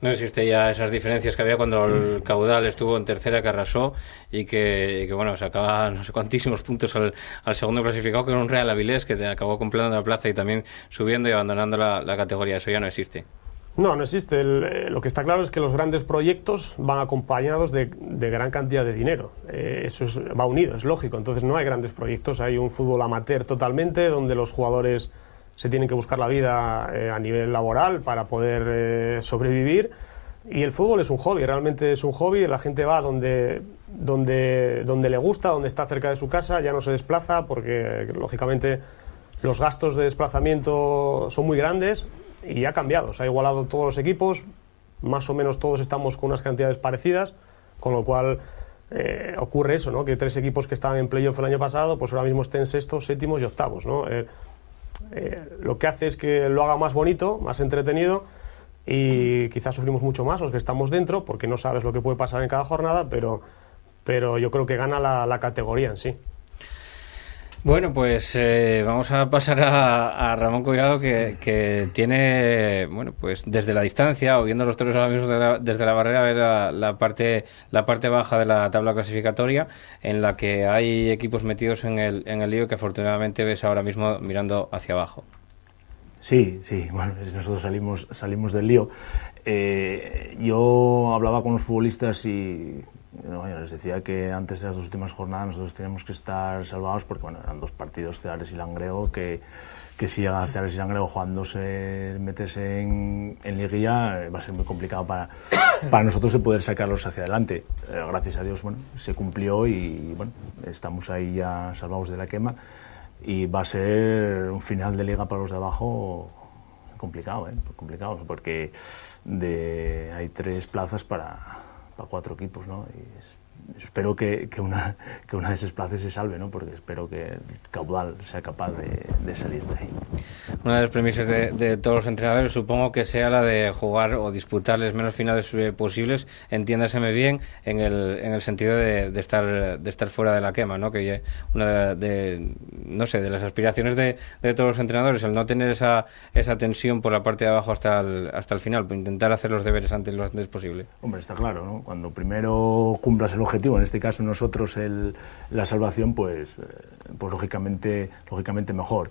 No existe ya esas diferencias que había cuando el Caudal estuvo en tercera, que arrasó y que bueno, sacaba no sé cuantísimos puntos al segundo clasificado, que era un Real Avilés que acabó completando la plaza y también subiendo y abandonando la categoría. Eso ya no existe. No existe. Lo que está claro es que los grandes proyectos van acompañados de gran cantidad de dinero. Eso va unido, es lógico. Entonces no hay grandes proyectos, hay un fútbol amateur totalmente, donde los jugadores se tienen que buscar la vida a nivel laboral para poder sobrevivir. Y el fútbol es un hobby, realmente es un hobby. La gente va donde le gusta, donde está cerca de su casa, ya no se desplaza porque, lógicamente, los gastos de desplazamiento son muy grandes. Y ha cambiado, se ha igualado todos los equipos, más o menos todos estamos con unas cantidades parecidas, con lo cual ocurre eso, ¿no? Que 3 equipos que estaban en playoff el año pasado, pues ahora mismo estén 6º, 7º y 8º, ¿no? Lo que hace es que lo haga más bonito, más entretenido y quizás sufrimos mucho más los que estamos dentro, porque no sabes lo que puede pasar en cada jornada, pero pero yo creo que gana la categoría en sí. Bueno, pues vamos a pasar a Ramón Collado, que tiene, bueno, pues desde la distancia, o viendo los toros ahora mismo desde la barrera, ver la parte baja de la tabla clasificatoria, en la que hay equipos metidos en el lío, que afortunadamente ves ahora mismo mirando hacia abajo. Sí, bueno, nosotros salimos del lío. Yo hablaba con los futbolistas y les decía que antes de las 2 últimas jornadas nosotros teníamos que estar salvados, porque bueno, eran 2 partidos, Ceares y Langreo, que si llega Ceares y Langreo jugándose, meterse en liguilla, va a ser muy complicado para nosotros de poder sacarlos hacia adelante. Gracias a Dios, bueno, se cumplió y bueno, estamos ahí ya salvados de la quema, y va a ser un final de liga para los de abajo complicado, porque hay 3 plazas para 4 equipos, ¿no? Y espero que una de esas plazas se salve, ¿no? Porque espero que el caudal sea capaz de salir de ahí. Una de las premisas de todos los entrenadores, supongo que sea la de jugar o disputar las menos finales posibles, entiéndaseme bien, en el sentido de estar fuera de la quema, ¿no? Que una de las aspiraciones de todos los entrenadores, el no tener esa tensión por la parte de abajo hasta el final, por intentar hacer los deberes lo antes posible. Hombre, está claro, ¿no? Cuando primero cumplas el objetivo, en este caso nosotros la salvación, pues lógicamente mejor.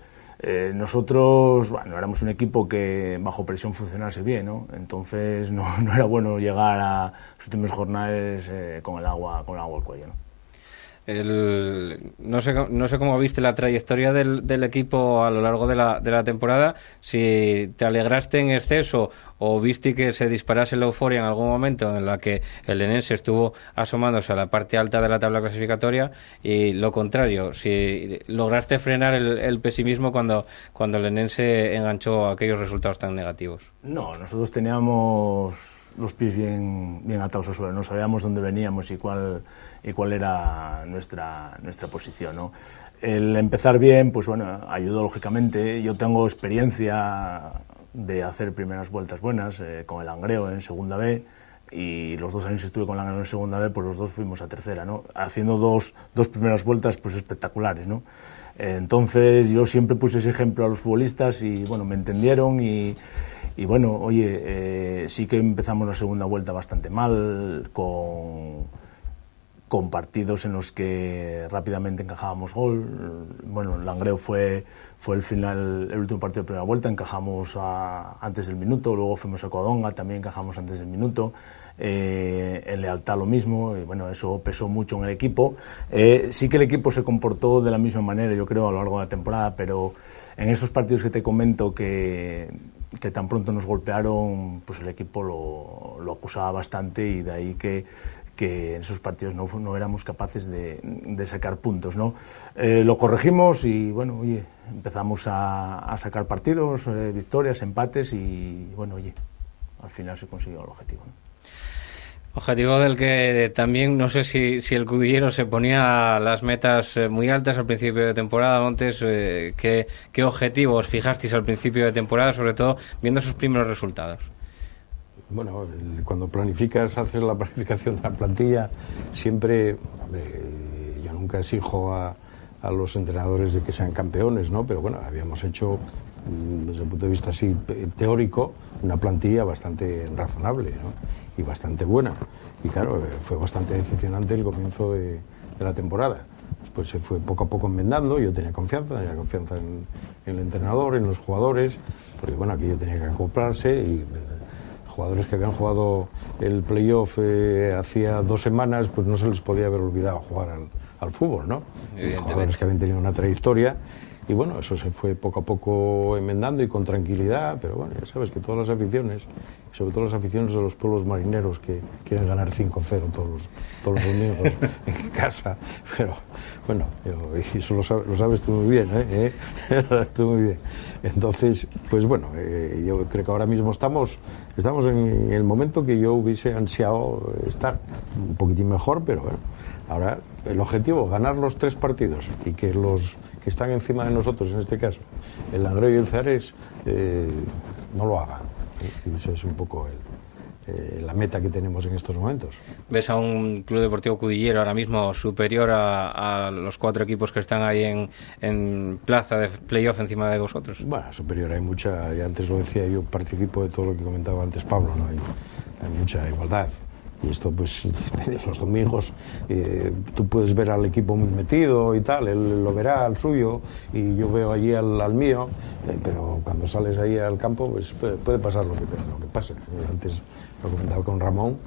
Nosotros, bueno, éramos un equipo que bajo presión funcionase bien, ¿no? Entonces no era bueno llegar a las últimas jornadas con el agua al cuello, ¿no? No sé cómo viste la trayectoria del equipo a lo largo de la temporada, si te alegraste en exceso o viste que se disparase la euforia en algún momento en la que el Lenense estuvo asomándose a la parte alta de la tabla clasificatoria, y lo contrario, si lograste frenar el pesimismo cuando el Lenense enganchó aquellos resultados tan negativos. No, nosotros teníamos los pies bien atados al suelo, no sabíamos dónde veníamos y cuál era nuestra posición, ¿no? El empezar bien, pues bueno, ayudó lógicamente. Yo tengo experiencia de hacer primeras vueltas buenas con el Langreo en segunda B, y los 2 años que estuve con el Langreo en segunda B, pues los 2 fuimos a tercera, ¿no? Haciendo dos primeras vueltas pues espectaculares, ¿no? Entonces yo siempre puse ese ejemplo a los futbolistas y bueno, me entendieron y bueno, oye, sí que empezamos la segunda vuelta bastante mal, con partidos en los que rápidamente encajábamos gol. Bueno, el Langreo fue el último partido de primera vuelta, encajamos antes del minuto, luego fuimos a Covadonga, también encajamos antes del minuto. En Lealtad lo mismo, y bueno, eso pesó mucho en el equipo. Sí que el equipo se comportó de la misma manera, yo creo, a lo largo de la temporada, pero en esos partidos que te comento que tan pronto nos golpearon, pues el equipo lo acusaba bastante, y de ahí que en esos partidos no éramos capaces de sacar puntos, ¿no? Lo corregimos y bueno, oye, empezamos a sacar partidos, victorias, empates, y bueno, oye, al final se consiguió el objetivo, ¿no? Objetivo del que también, no sé si el Cudillero se ponía las metas muy altas al principio de temporada. Montes, ¿qué objetivos fijasteis al principio de temporada, sobre todo viendo esos primeros resultados? Bueno, cuando planificas, haces la planificación de la plantilla, siempre, yo nunca exijo a los entrenadores de que sean campeones, ¿no? Pero bueno, habíamos hecho, desde el punto de vista así teórico, una plantilla bastante razonable, ¿no? Y bastante buena. Y claro, fue bastante decepcionante el comienzo de la temporada. Después se fue poco a poco enmendando, yo tenía confianza en el entrenador, en los jugadores, porque bueno, aquello tenía que acoplarse, y jugadores que habían jugado el playoff hacía 2 semanas, pues no se les podía haber olvidado jugar al fútbol, ¿no? Jugadores que habían tenido una trayectoria, y bueno, eso se fue poco a poco enmendando y con tranquilidad, pero bueno, ya sabes que todas las aficiones, sobre todo las aficiones de los pueblos marineros, que quieren ganar 5-0 todos los domingos en casa, pero bueno, y eso lo sabes tú muy bien, ¿eh? Tú muy bien. Entonces, pues bueno, yo creo que ahora mismo estamos en el momento que yo hubiese ansiado estar un poquitín mejor, pero bueno, ahora el objetivo, ganar los 3 partidos, y que los que están encima de nosotros, en este caso, el Langreo y el Ceares, no lo hagan. Y ese es un poco la meta que tenemos en estos momentos. ¿Ves a un Club Deportivo Cudillero ahora mismo superior a los 4 equipos que están ahí en plaza de playoff encima de vosotros? Bueno, superior hay mucha, y antes lo decía, yo participo de todo lo que comentaba antes Pablo, ¿no? Hay mucha igualdad. Y esto, pues, los domingos tú puedes ver al equipo muy metido y tal, él lo verá al suyo y yo veo allí al mío, pero cuando sales ahí al campo, pues puede pasar lo que pase. Antes lo comentaba con Ramón,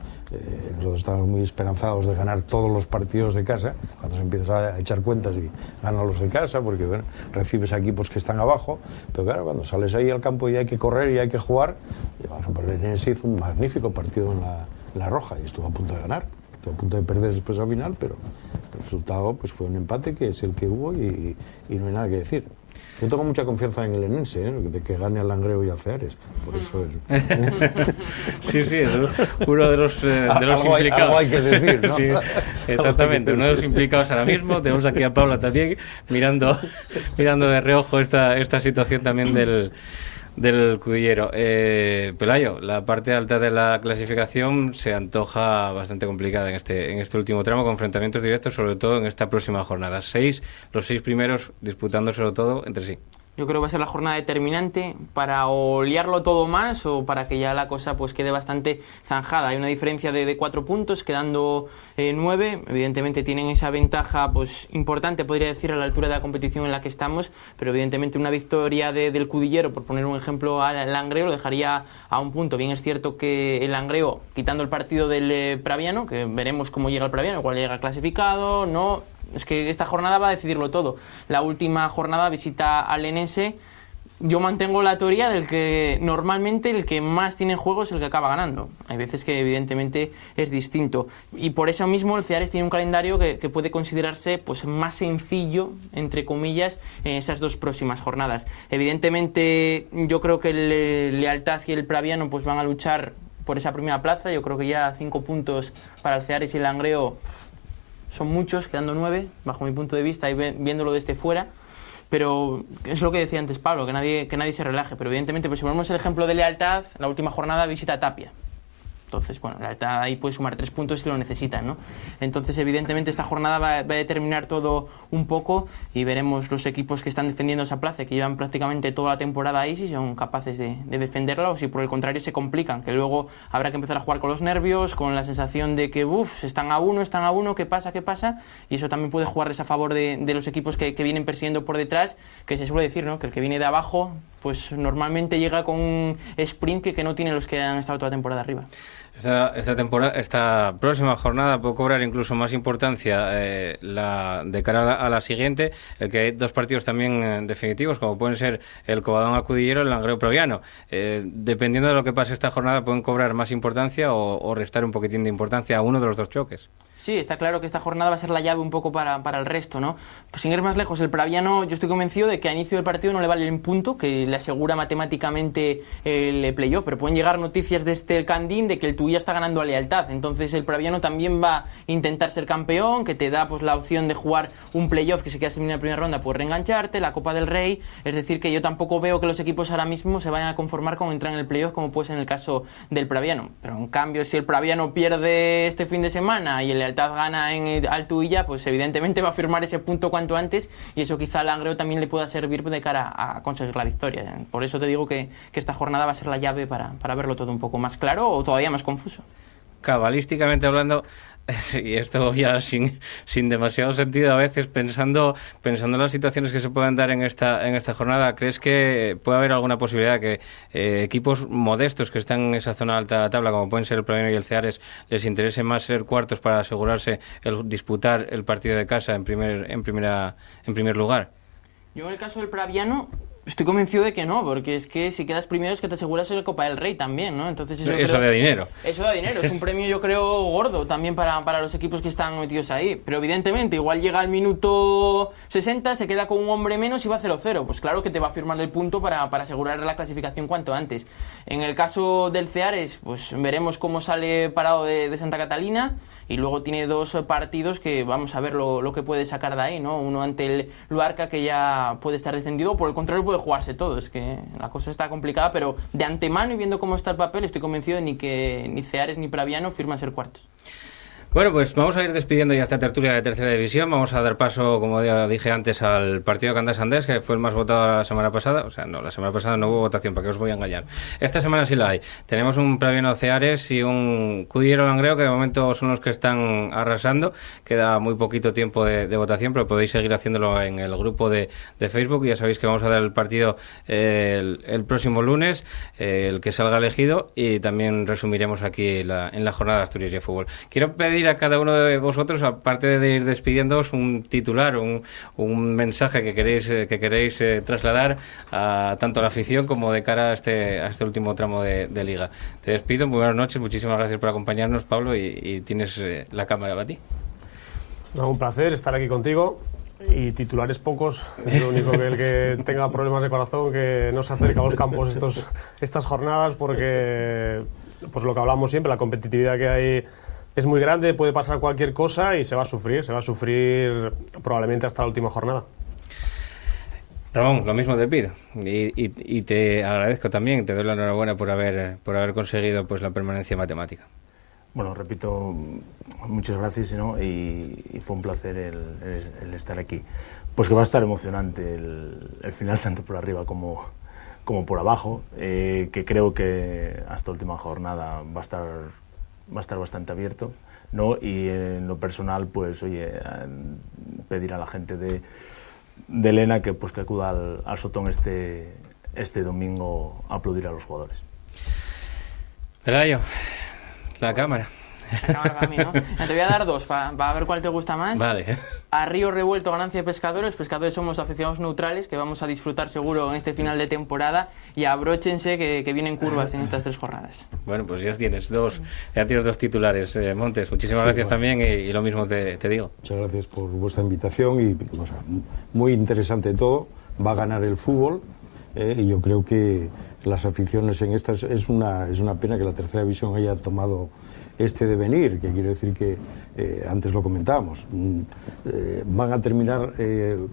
nosotros estamos muy esperanzados de ganar todos los partidos de casa, cuando se empiezas a echar cuentas y ganan los de casa, porque bueno, recibes a equipos que están abajo, pero claro, cuando sales ahí al campo y hay que correr y hay que jugar, y, por ejemplo, el Enense hizo un magnífico partido en la Roja y estuvo a punto de ganar, estuvo a punto de perder después al final, pero el resultado pues fue un empate que es el que hubo y no hay nada que decir. Yo tengo mucha confianza en el Enense, de que gane al Langreo y al Ceares, por eso Sí, es uno de los implicados. Algo hay que decir, ¿no? Sí, exactamente, uno de los implicados ahora mismo. Tenemos aquí a Paula también mirando de reojo esta situación también del Cudillero. Pelayo, la parte alta de la clasificación se antoja bastante complicada en este último tramo, con enfrentamientos directos, sobre todo en esta próxima jornada. Los 6 primeros disputándoselo todo entre sí. Yo creo que va a ser la jornada determinante para o liarlo todo más o para que ya la cosa pues quede bastante zanjada. Hay una diferencia de 4 puntos, quedando 9. Evidentemente tienen esa ventaja pues importante, podría decir, a la altura de la competición en la que estamos, pero evidentemente una victoria del Cudillero, por poner un ejemplo, al Langreo, lo dejaría a un punto. Bien es cierto que el Langreo, quitando el partido del Praviano, que veremos cómo llega el Praviano, cuál llega clasificado, no... Es que esta jornada va a decidirlo todo. La última jornada visita al Enense. Yo mantengo la teoría del que normalmente el que más tiene en juego es el que acaba ganando. Hay veces que evidentemente es distinto. Y por eso mismo el Ceares tiene un calendario que puede considerarse pues más sencillo, entre comillas, en esas 2 próximas jornadas. Evidentemente yo creo que el Lealtad y el Praviano pues van a luchar por esa primera plaza. Yo creo que ya 5 puntos para el Ceares y el Langreo son muchos, quedando 9, bajo mi punto de vista, y viéndolo desde fuera. Pero es lo que decía antes Pablo, que nadie se relaje. Pero evidentemente, pues si ponemos el ejemplo de Lealtad, la última jornada visita a Tapia. Entonces, bueno, Lealtad ahí puede sumar 3 puntos si lo necesitan, ¿no? Entonces, evidentemente, esta jornada va a determinar todo un poco y veremos los equipos que están defendiendo esa plaza, que llevan prácticamente toda la temporada ahí, si son capaces de defenderla o si por el contrario se complican, que luego habrá que empezar a jugar con los nervios, con la sensación de que, están a uno, ¿qué pasa? Y eso también puede jugarles a favor de los equipos que vienen persiguiendo por detrás, que se suele decir, ¿no?, que el que viene de abajo, pues normalmente llega con un sprint que no tienen los que han estado toda la temporada arriba. Esta próxima jornada puede cobrar incluso más importancia de cara a la siguiente, el que hay 2 partidos también definitivos, como pueden ser el Covadonga Cudillero y el Langreo Praviano. Dependiendo de lo que pase esta jornada, pueden cobrar más importancia o restar un poquitín de importancia a uno de los 2 choques. Sí, está claro que esta jornada va a ser la llave un poco para el resto, ¿no? Pues sin ir más lejos, el Praviano, yo estoy convencido de que a inicio del partido no le vale un punto, que le asegura matemáticamente el playoff, pero pueden llegar noticias desde el Candín de que el Tuilla está ganando a Lealtad, entonces el Praviano también va a intentar ser campeón, que te da pues la opción de jugar un playoff, que si quedas en la primera ronda puedes reengancharte, la Copa del Rey, es decir que yo tampoco veo que los equipos ahora mismo se vayan a conformar con entrar en el playoff como puede ser en el caso del Praviano, pero en cambio si el Praviano pierde este fin de semana y el Lealtad gana al Tuilla, pues evidentemente va a firmar ese punto cuanto antes y eso quizá al Langreo también le pueda servir de cara a conseguir la victoria. Por eso te digo que esta jornada va a ser la llave para verlo todo un poco más claro o todavía más confuso. Cabalísticamente hablando, y esto ya sin demasiado sentido a veces, pensando en las situaciones que se puedan dar en esta jornada, ¿crees que puede haber alguna posibilidad que equipos modestos que están en esa zona alta de la tabla, como pueden ser el Praviano y el Ceares, les interese más ser cuartos para asegurarse el disputar el partido de casa en primer lugar? Yo en el caso del Praviano estoy convencido de que no, porque es que si quedas primero es que te aseguras el Copa del Rey también, ¿no? Entonces eso da dinero. Eso da dinero, es un premio yo creo gordo también para los equipos que están metidos ahí, pero evidentemente igual llega al minuto 60, se queda con un hombre menos y va 0-0, pues claro que te va a firmar el punto para asegurar la clasificación cuanto antes. En el caso del Ceares, pues veremos cómo sale parado de Santa Catalina, y luego tiene 2 partidos que vamos a ver lo que puede sacar de ahí, ¿no? Uno ante el Luarca, que ya puede estar descendido, por el contrario puede jugarse todo, es que la cosa está complicada, pero de antemano y viendo cómo está el papel, estoy convencido de que ni Ceares ni Praviano firman ser cuartos. Bueno, pues vamos a ir despidiendo ya esta tertulia de tercera división. Vamos a dar paso, como ya dije antes, al partido Candás-Andés, que fue el más votado la semana pasada. O sea, no, la semana pasada no hubo votación, ¿para qué os voy a engañar? Esta semana sí la hay. Tenemos un Praviano Ceares y un Cudillero Langreo, que de momento son los que están arrasando. Queda muy poquito tiempo de votación, pero podéis seguir haciéndolo en el grupo de Facebook. Ya sabéis que vamos a dar el partido el próximo lunes, el que salga elegido, y también resumiremos aquí en la jornada de Asturias de Fútbol. Quiero pedir a cada uno de vosotros, aparte de ir despidiéndoos, un titular, un mensaje que queréis trasladar tanto a la afición como de cara a este último tramo de Liga. Te despido, muy buenas noches, muchísimas gracias por acompañarnos, Pablo, y tienes la cámara para ti. No, un placer estar aquí contigo. Y titulares pocos, es lo único que el que tenga problemas de corazón que no se acerque a los campos estas jornadas, porque pues lo que hablamos siempre, la competitividad que hay es muy grande, puede pasar cualquier cosa y se va a sufrir probablemente hasta la última jornada. Ramón, lo mismo te pido y te agradezco también, te doy la enhorabuena por haber conseguido pues la permanencia matemática. Bueno, repito, muchas gracias, ¿no? y fue un placer el estar aquí. Pues que va a estar emocionante el final, tanto por arriba como por abajo, que creo que hasta última jornada va a estar bastante abierto, ¿no? Y en lo personal, pues oye, pedir a la gente de Elena que acuda al Sotón este domingo a aplaudir a los jugadores. Pelayo, la cámara. La cámara para mí, ¿no? Te voy a dar dos, para ver cuál te gusta más. Vale. A Río Revuelto, ganancia de Pescadores. Pescadores somos aficionados neutrales, que vamos a disfrutar seguro en este final de temporada. Y abróchense que vienen curvas en estas 3 jornadas. Bueno, pues ya tienes dos titulares, Montes. Muchísimas gracias también y lo mismo te digo. Muchas gracias por vuestra invitación y muy interesante todo. Va a ganar el fútbol y yo creo que las aficiones en estas es una pena que la tercera división haya tomado este devenir, que quiero decir que antes lo comentábamos, van a terminar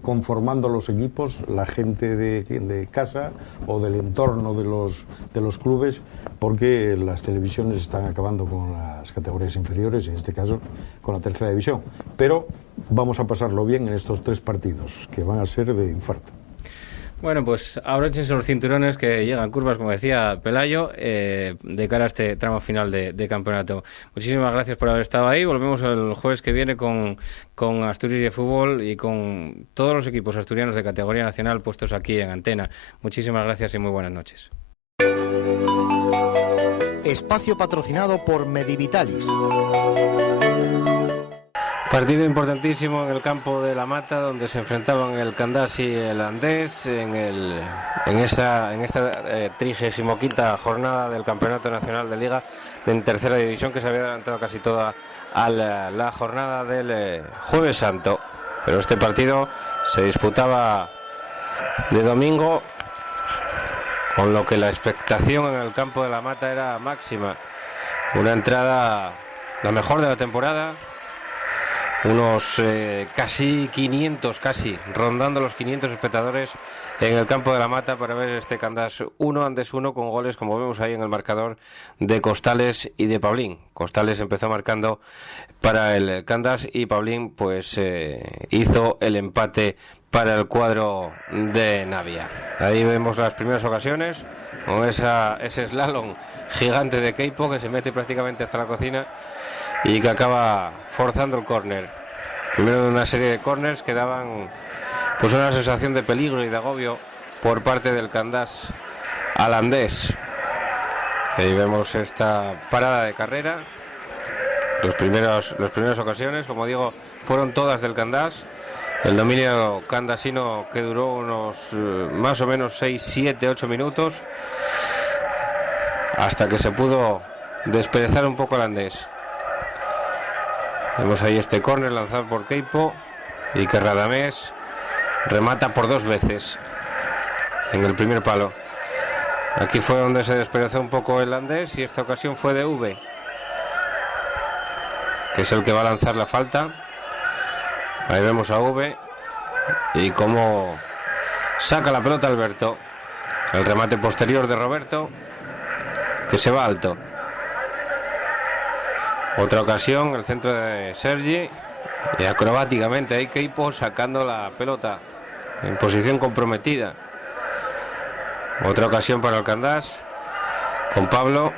conformando los equipos la gente de casa o del entorno de los clubes, porque las televisiones están acabando con las categorías inferiores, en este caso con la tercera división, pero vamos a pasarlo bien en estos 3 partidos que van a ser de infarto. Bueno, pues abróchense los cinturones, que llegan curvas, como decía Pelayo, de cara a este tramo final de campeonato. Muchísimas gracias por haber estado ahí. Volvemos el jueves que viene con Asturias de Fútbol y con todos los equipos asturianos de categoría nacional puestos aquí en antena. Muchísimas gracias y muy buenas noches. Espacio patrocinado por Medivitalis. Partido importantísimo en el campo de La Mata, donde se enfrentaban el Candás y el Andés en esta 35ª jornada del Campeonato Nacional de Liga en tercera división, que se había adelantado casi toda a la jornada del Jueves Santo. Pero este partido se disputaba de domingo, con lo que la expectación en el campo de La Mata era máxima. Una entrada la mejor de la temporada. Unos casi 500, rondando los 500 espectadores en el campo de La Mata para ver este Candás 1, Andés 1, con goles, como vemos ahí en el marcador, de Costales y de Pablín. Costales empezó marcando para el Candás y Pablín pues hizo el empate para el cuadro de Navia. Ahí vemos las primeras ocasiones, con ese slalom gigante de Keipo, que se mete prácticamente hasta la cocina y que acaba forzando el córner. Primero de una serie de córners que daban pues una sensación de peligro y de agobio por parte del Candás al Andés. Ahí vemos esta parada de carrera. Las primeras ocasiones, como digo, fueron todas del Candás. El dominio candasino, que duró unos más o menos 6, 7, 8 minutos, hasta que se pudo desperezar un poco el Andés. Vemos ahí este córner lanzado por Keipo y que Radamés remata por 2 veces en el primer palo. Aquí fue donde se desperezó un poco el Andés y esta ocasión fue de V, que es el que va a lanzar la falta. Ahí vemos a V y cómo Saca la pelota Alberto. El remate posterior de Roberto, que se va alto. Otra ocasión, el centro de Sergi. Y acrobáticamente hay Keipo sacando la pelota en posición comprometida. Otra ocasión para el Candás, con Pablo,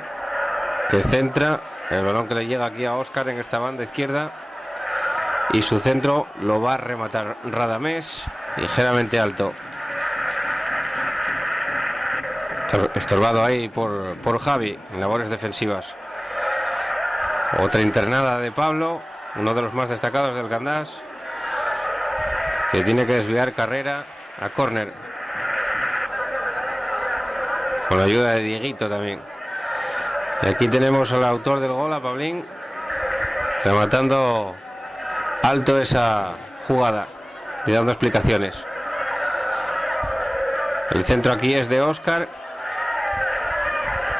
que centra. El balón que le llega aquí a Óscar en esta banda izquierda. Y su centro lo va a rematar Radamés, ligeramente alto. Estorbado ahí por Javi en labores defensivas. Otra internada de Pablo, uno de los más destacados del Candás, que tiene que desviar carrera a córner, con la ayuda de Dieguito también. Y aquí tenemos al autor del gol, a Pablín, rematando alto esa jugada y dando explicaciones. El centro aquí es de Óscar.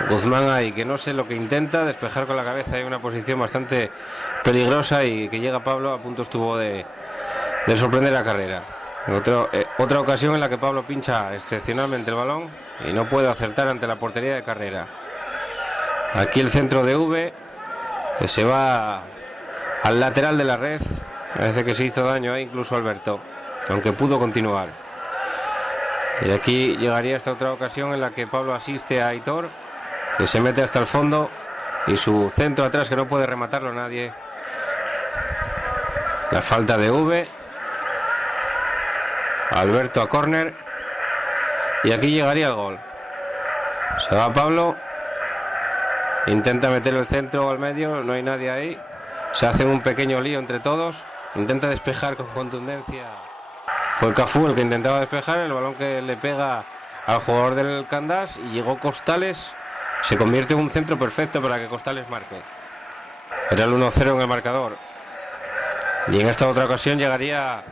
Guzmán ahí, que no sé lo que intenta, despejar con la cabeza. Hay una posición bastante peligrosa y que llega Pablo, a punto estuvo de sorprender la carrera. Otra ocasión en la que Pablo pincha excepcionalmente el balón y no puede acertar ante la portería de Carrera. Aquí el centro de V, que se va al lateral de la red. Parece que se hizo daño ahí incluso Alberto, aunque pudo continuar. Y aquí llegaría esta otra ocasión en la que Pablo asiste a Aitor, que se mete hasta el fondo, y su centro atrás que no puede rematarlo nadie. La falta de V. Alberto a córner. Y aquí llegaría el gol. Se va Pablo. Intenta meter el centro al medio, no hay nadie ahí. Se hace un pequeño lío entre todos. Intenta despejar con contundencia. Fue Cafú el que intentaba despejar, el balón que le pega al jugador del Candás y llegó Costales. Se convierte en un centro perfecto para que Costales marque. Era el 1-0 en el marcador. Y en esta otra ocasión llegaría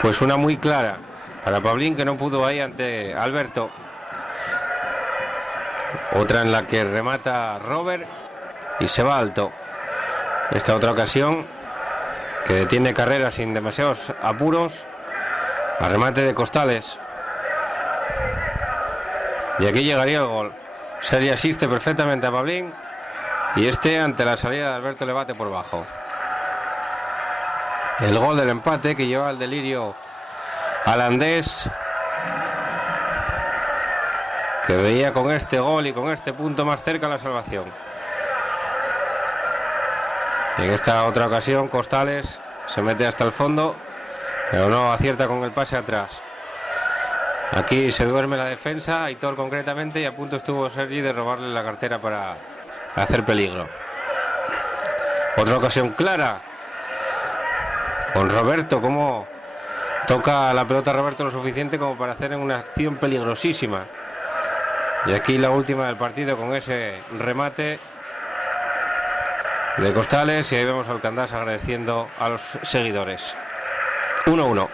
pues una muy clara para Pablín, que no pudo ahí ante Alberto. Otra en la que remata Robert y se va alto. Esta otra ocasión que detiene carrera sin demasiados apuros. A remate de Costales. Y aquí llegaría el gol. Sergi asiste perfectamente a Pablín. Y este, ante la salida de Alberto, le bate por bajo. El gol del empate que lleva al delirio al Andés, que veía con este gol y con este punto más cerca la salvación. Y en esta otra ocasión Costales se mete hasta el fondo, pero no acierta con el pase atrás. Aquí se duerme la defensa, Aitor concretamente, y a punto estuvo Sergi de robarle la cartera para hacer peligro. Otra ocasión clara con Roberto, como toca la pelota Roberto lo suficiente como para hacer una acción peligrosísima. Y aquí la última del partido con ese remate de Costales, y ahí vemos al Candás agradeciendo a los seguidores. 1-1.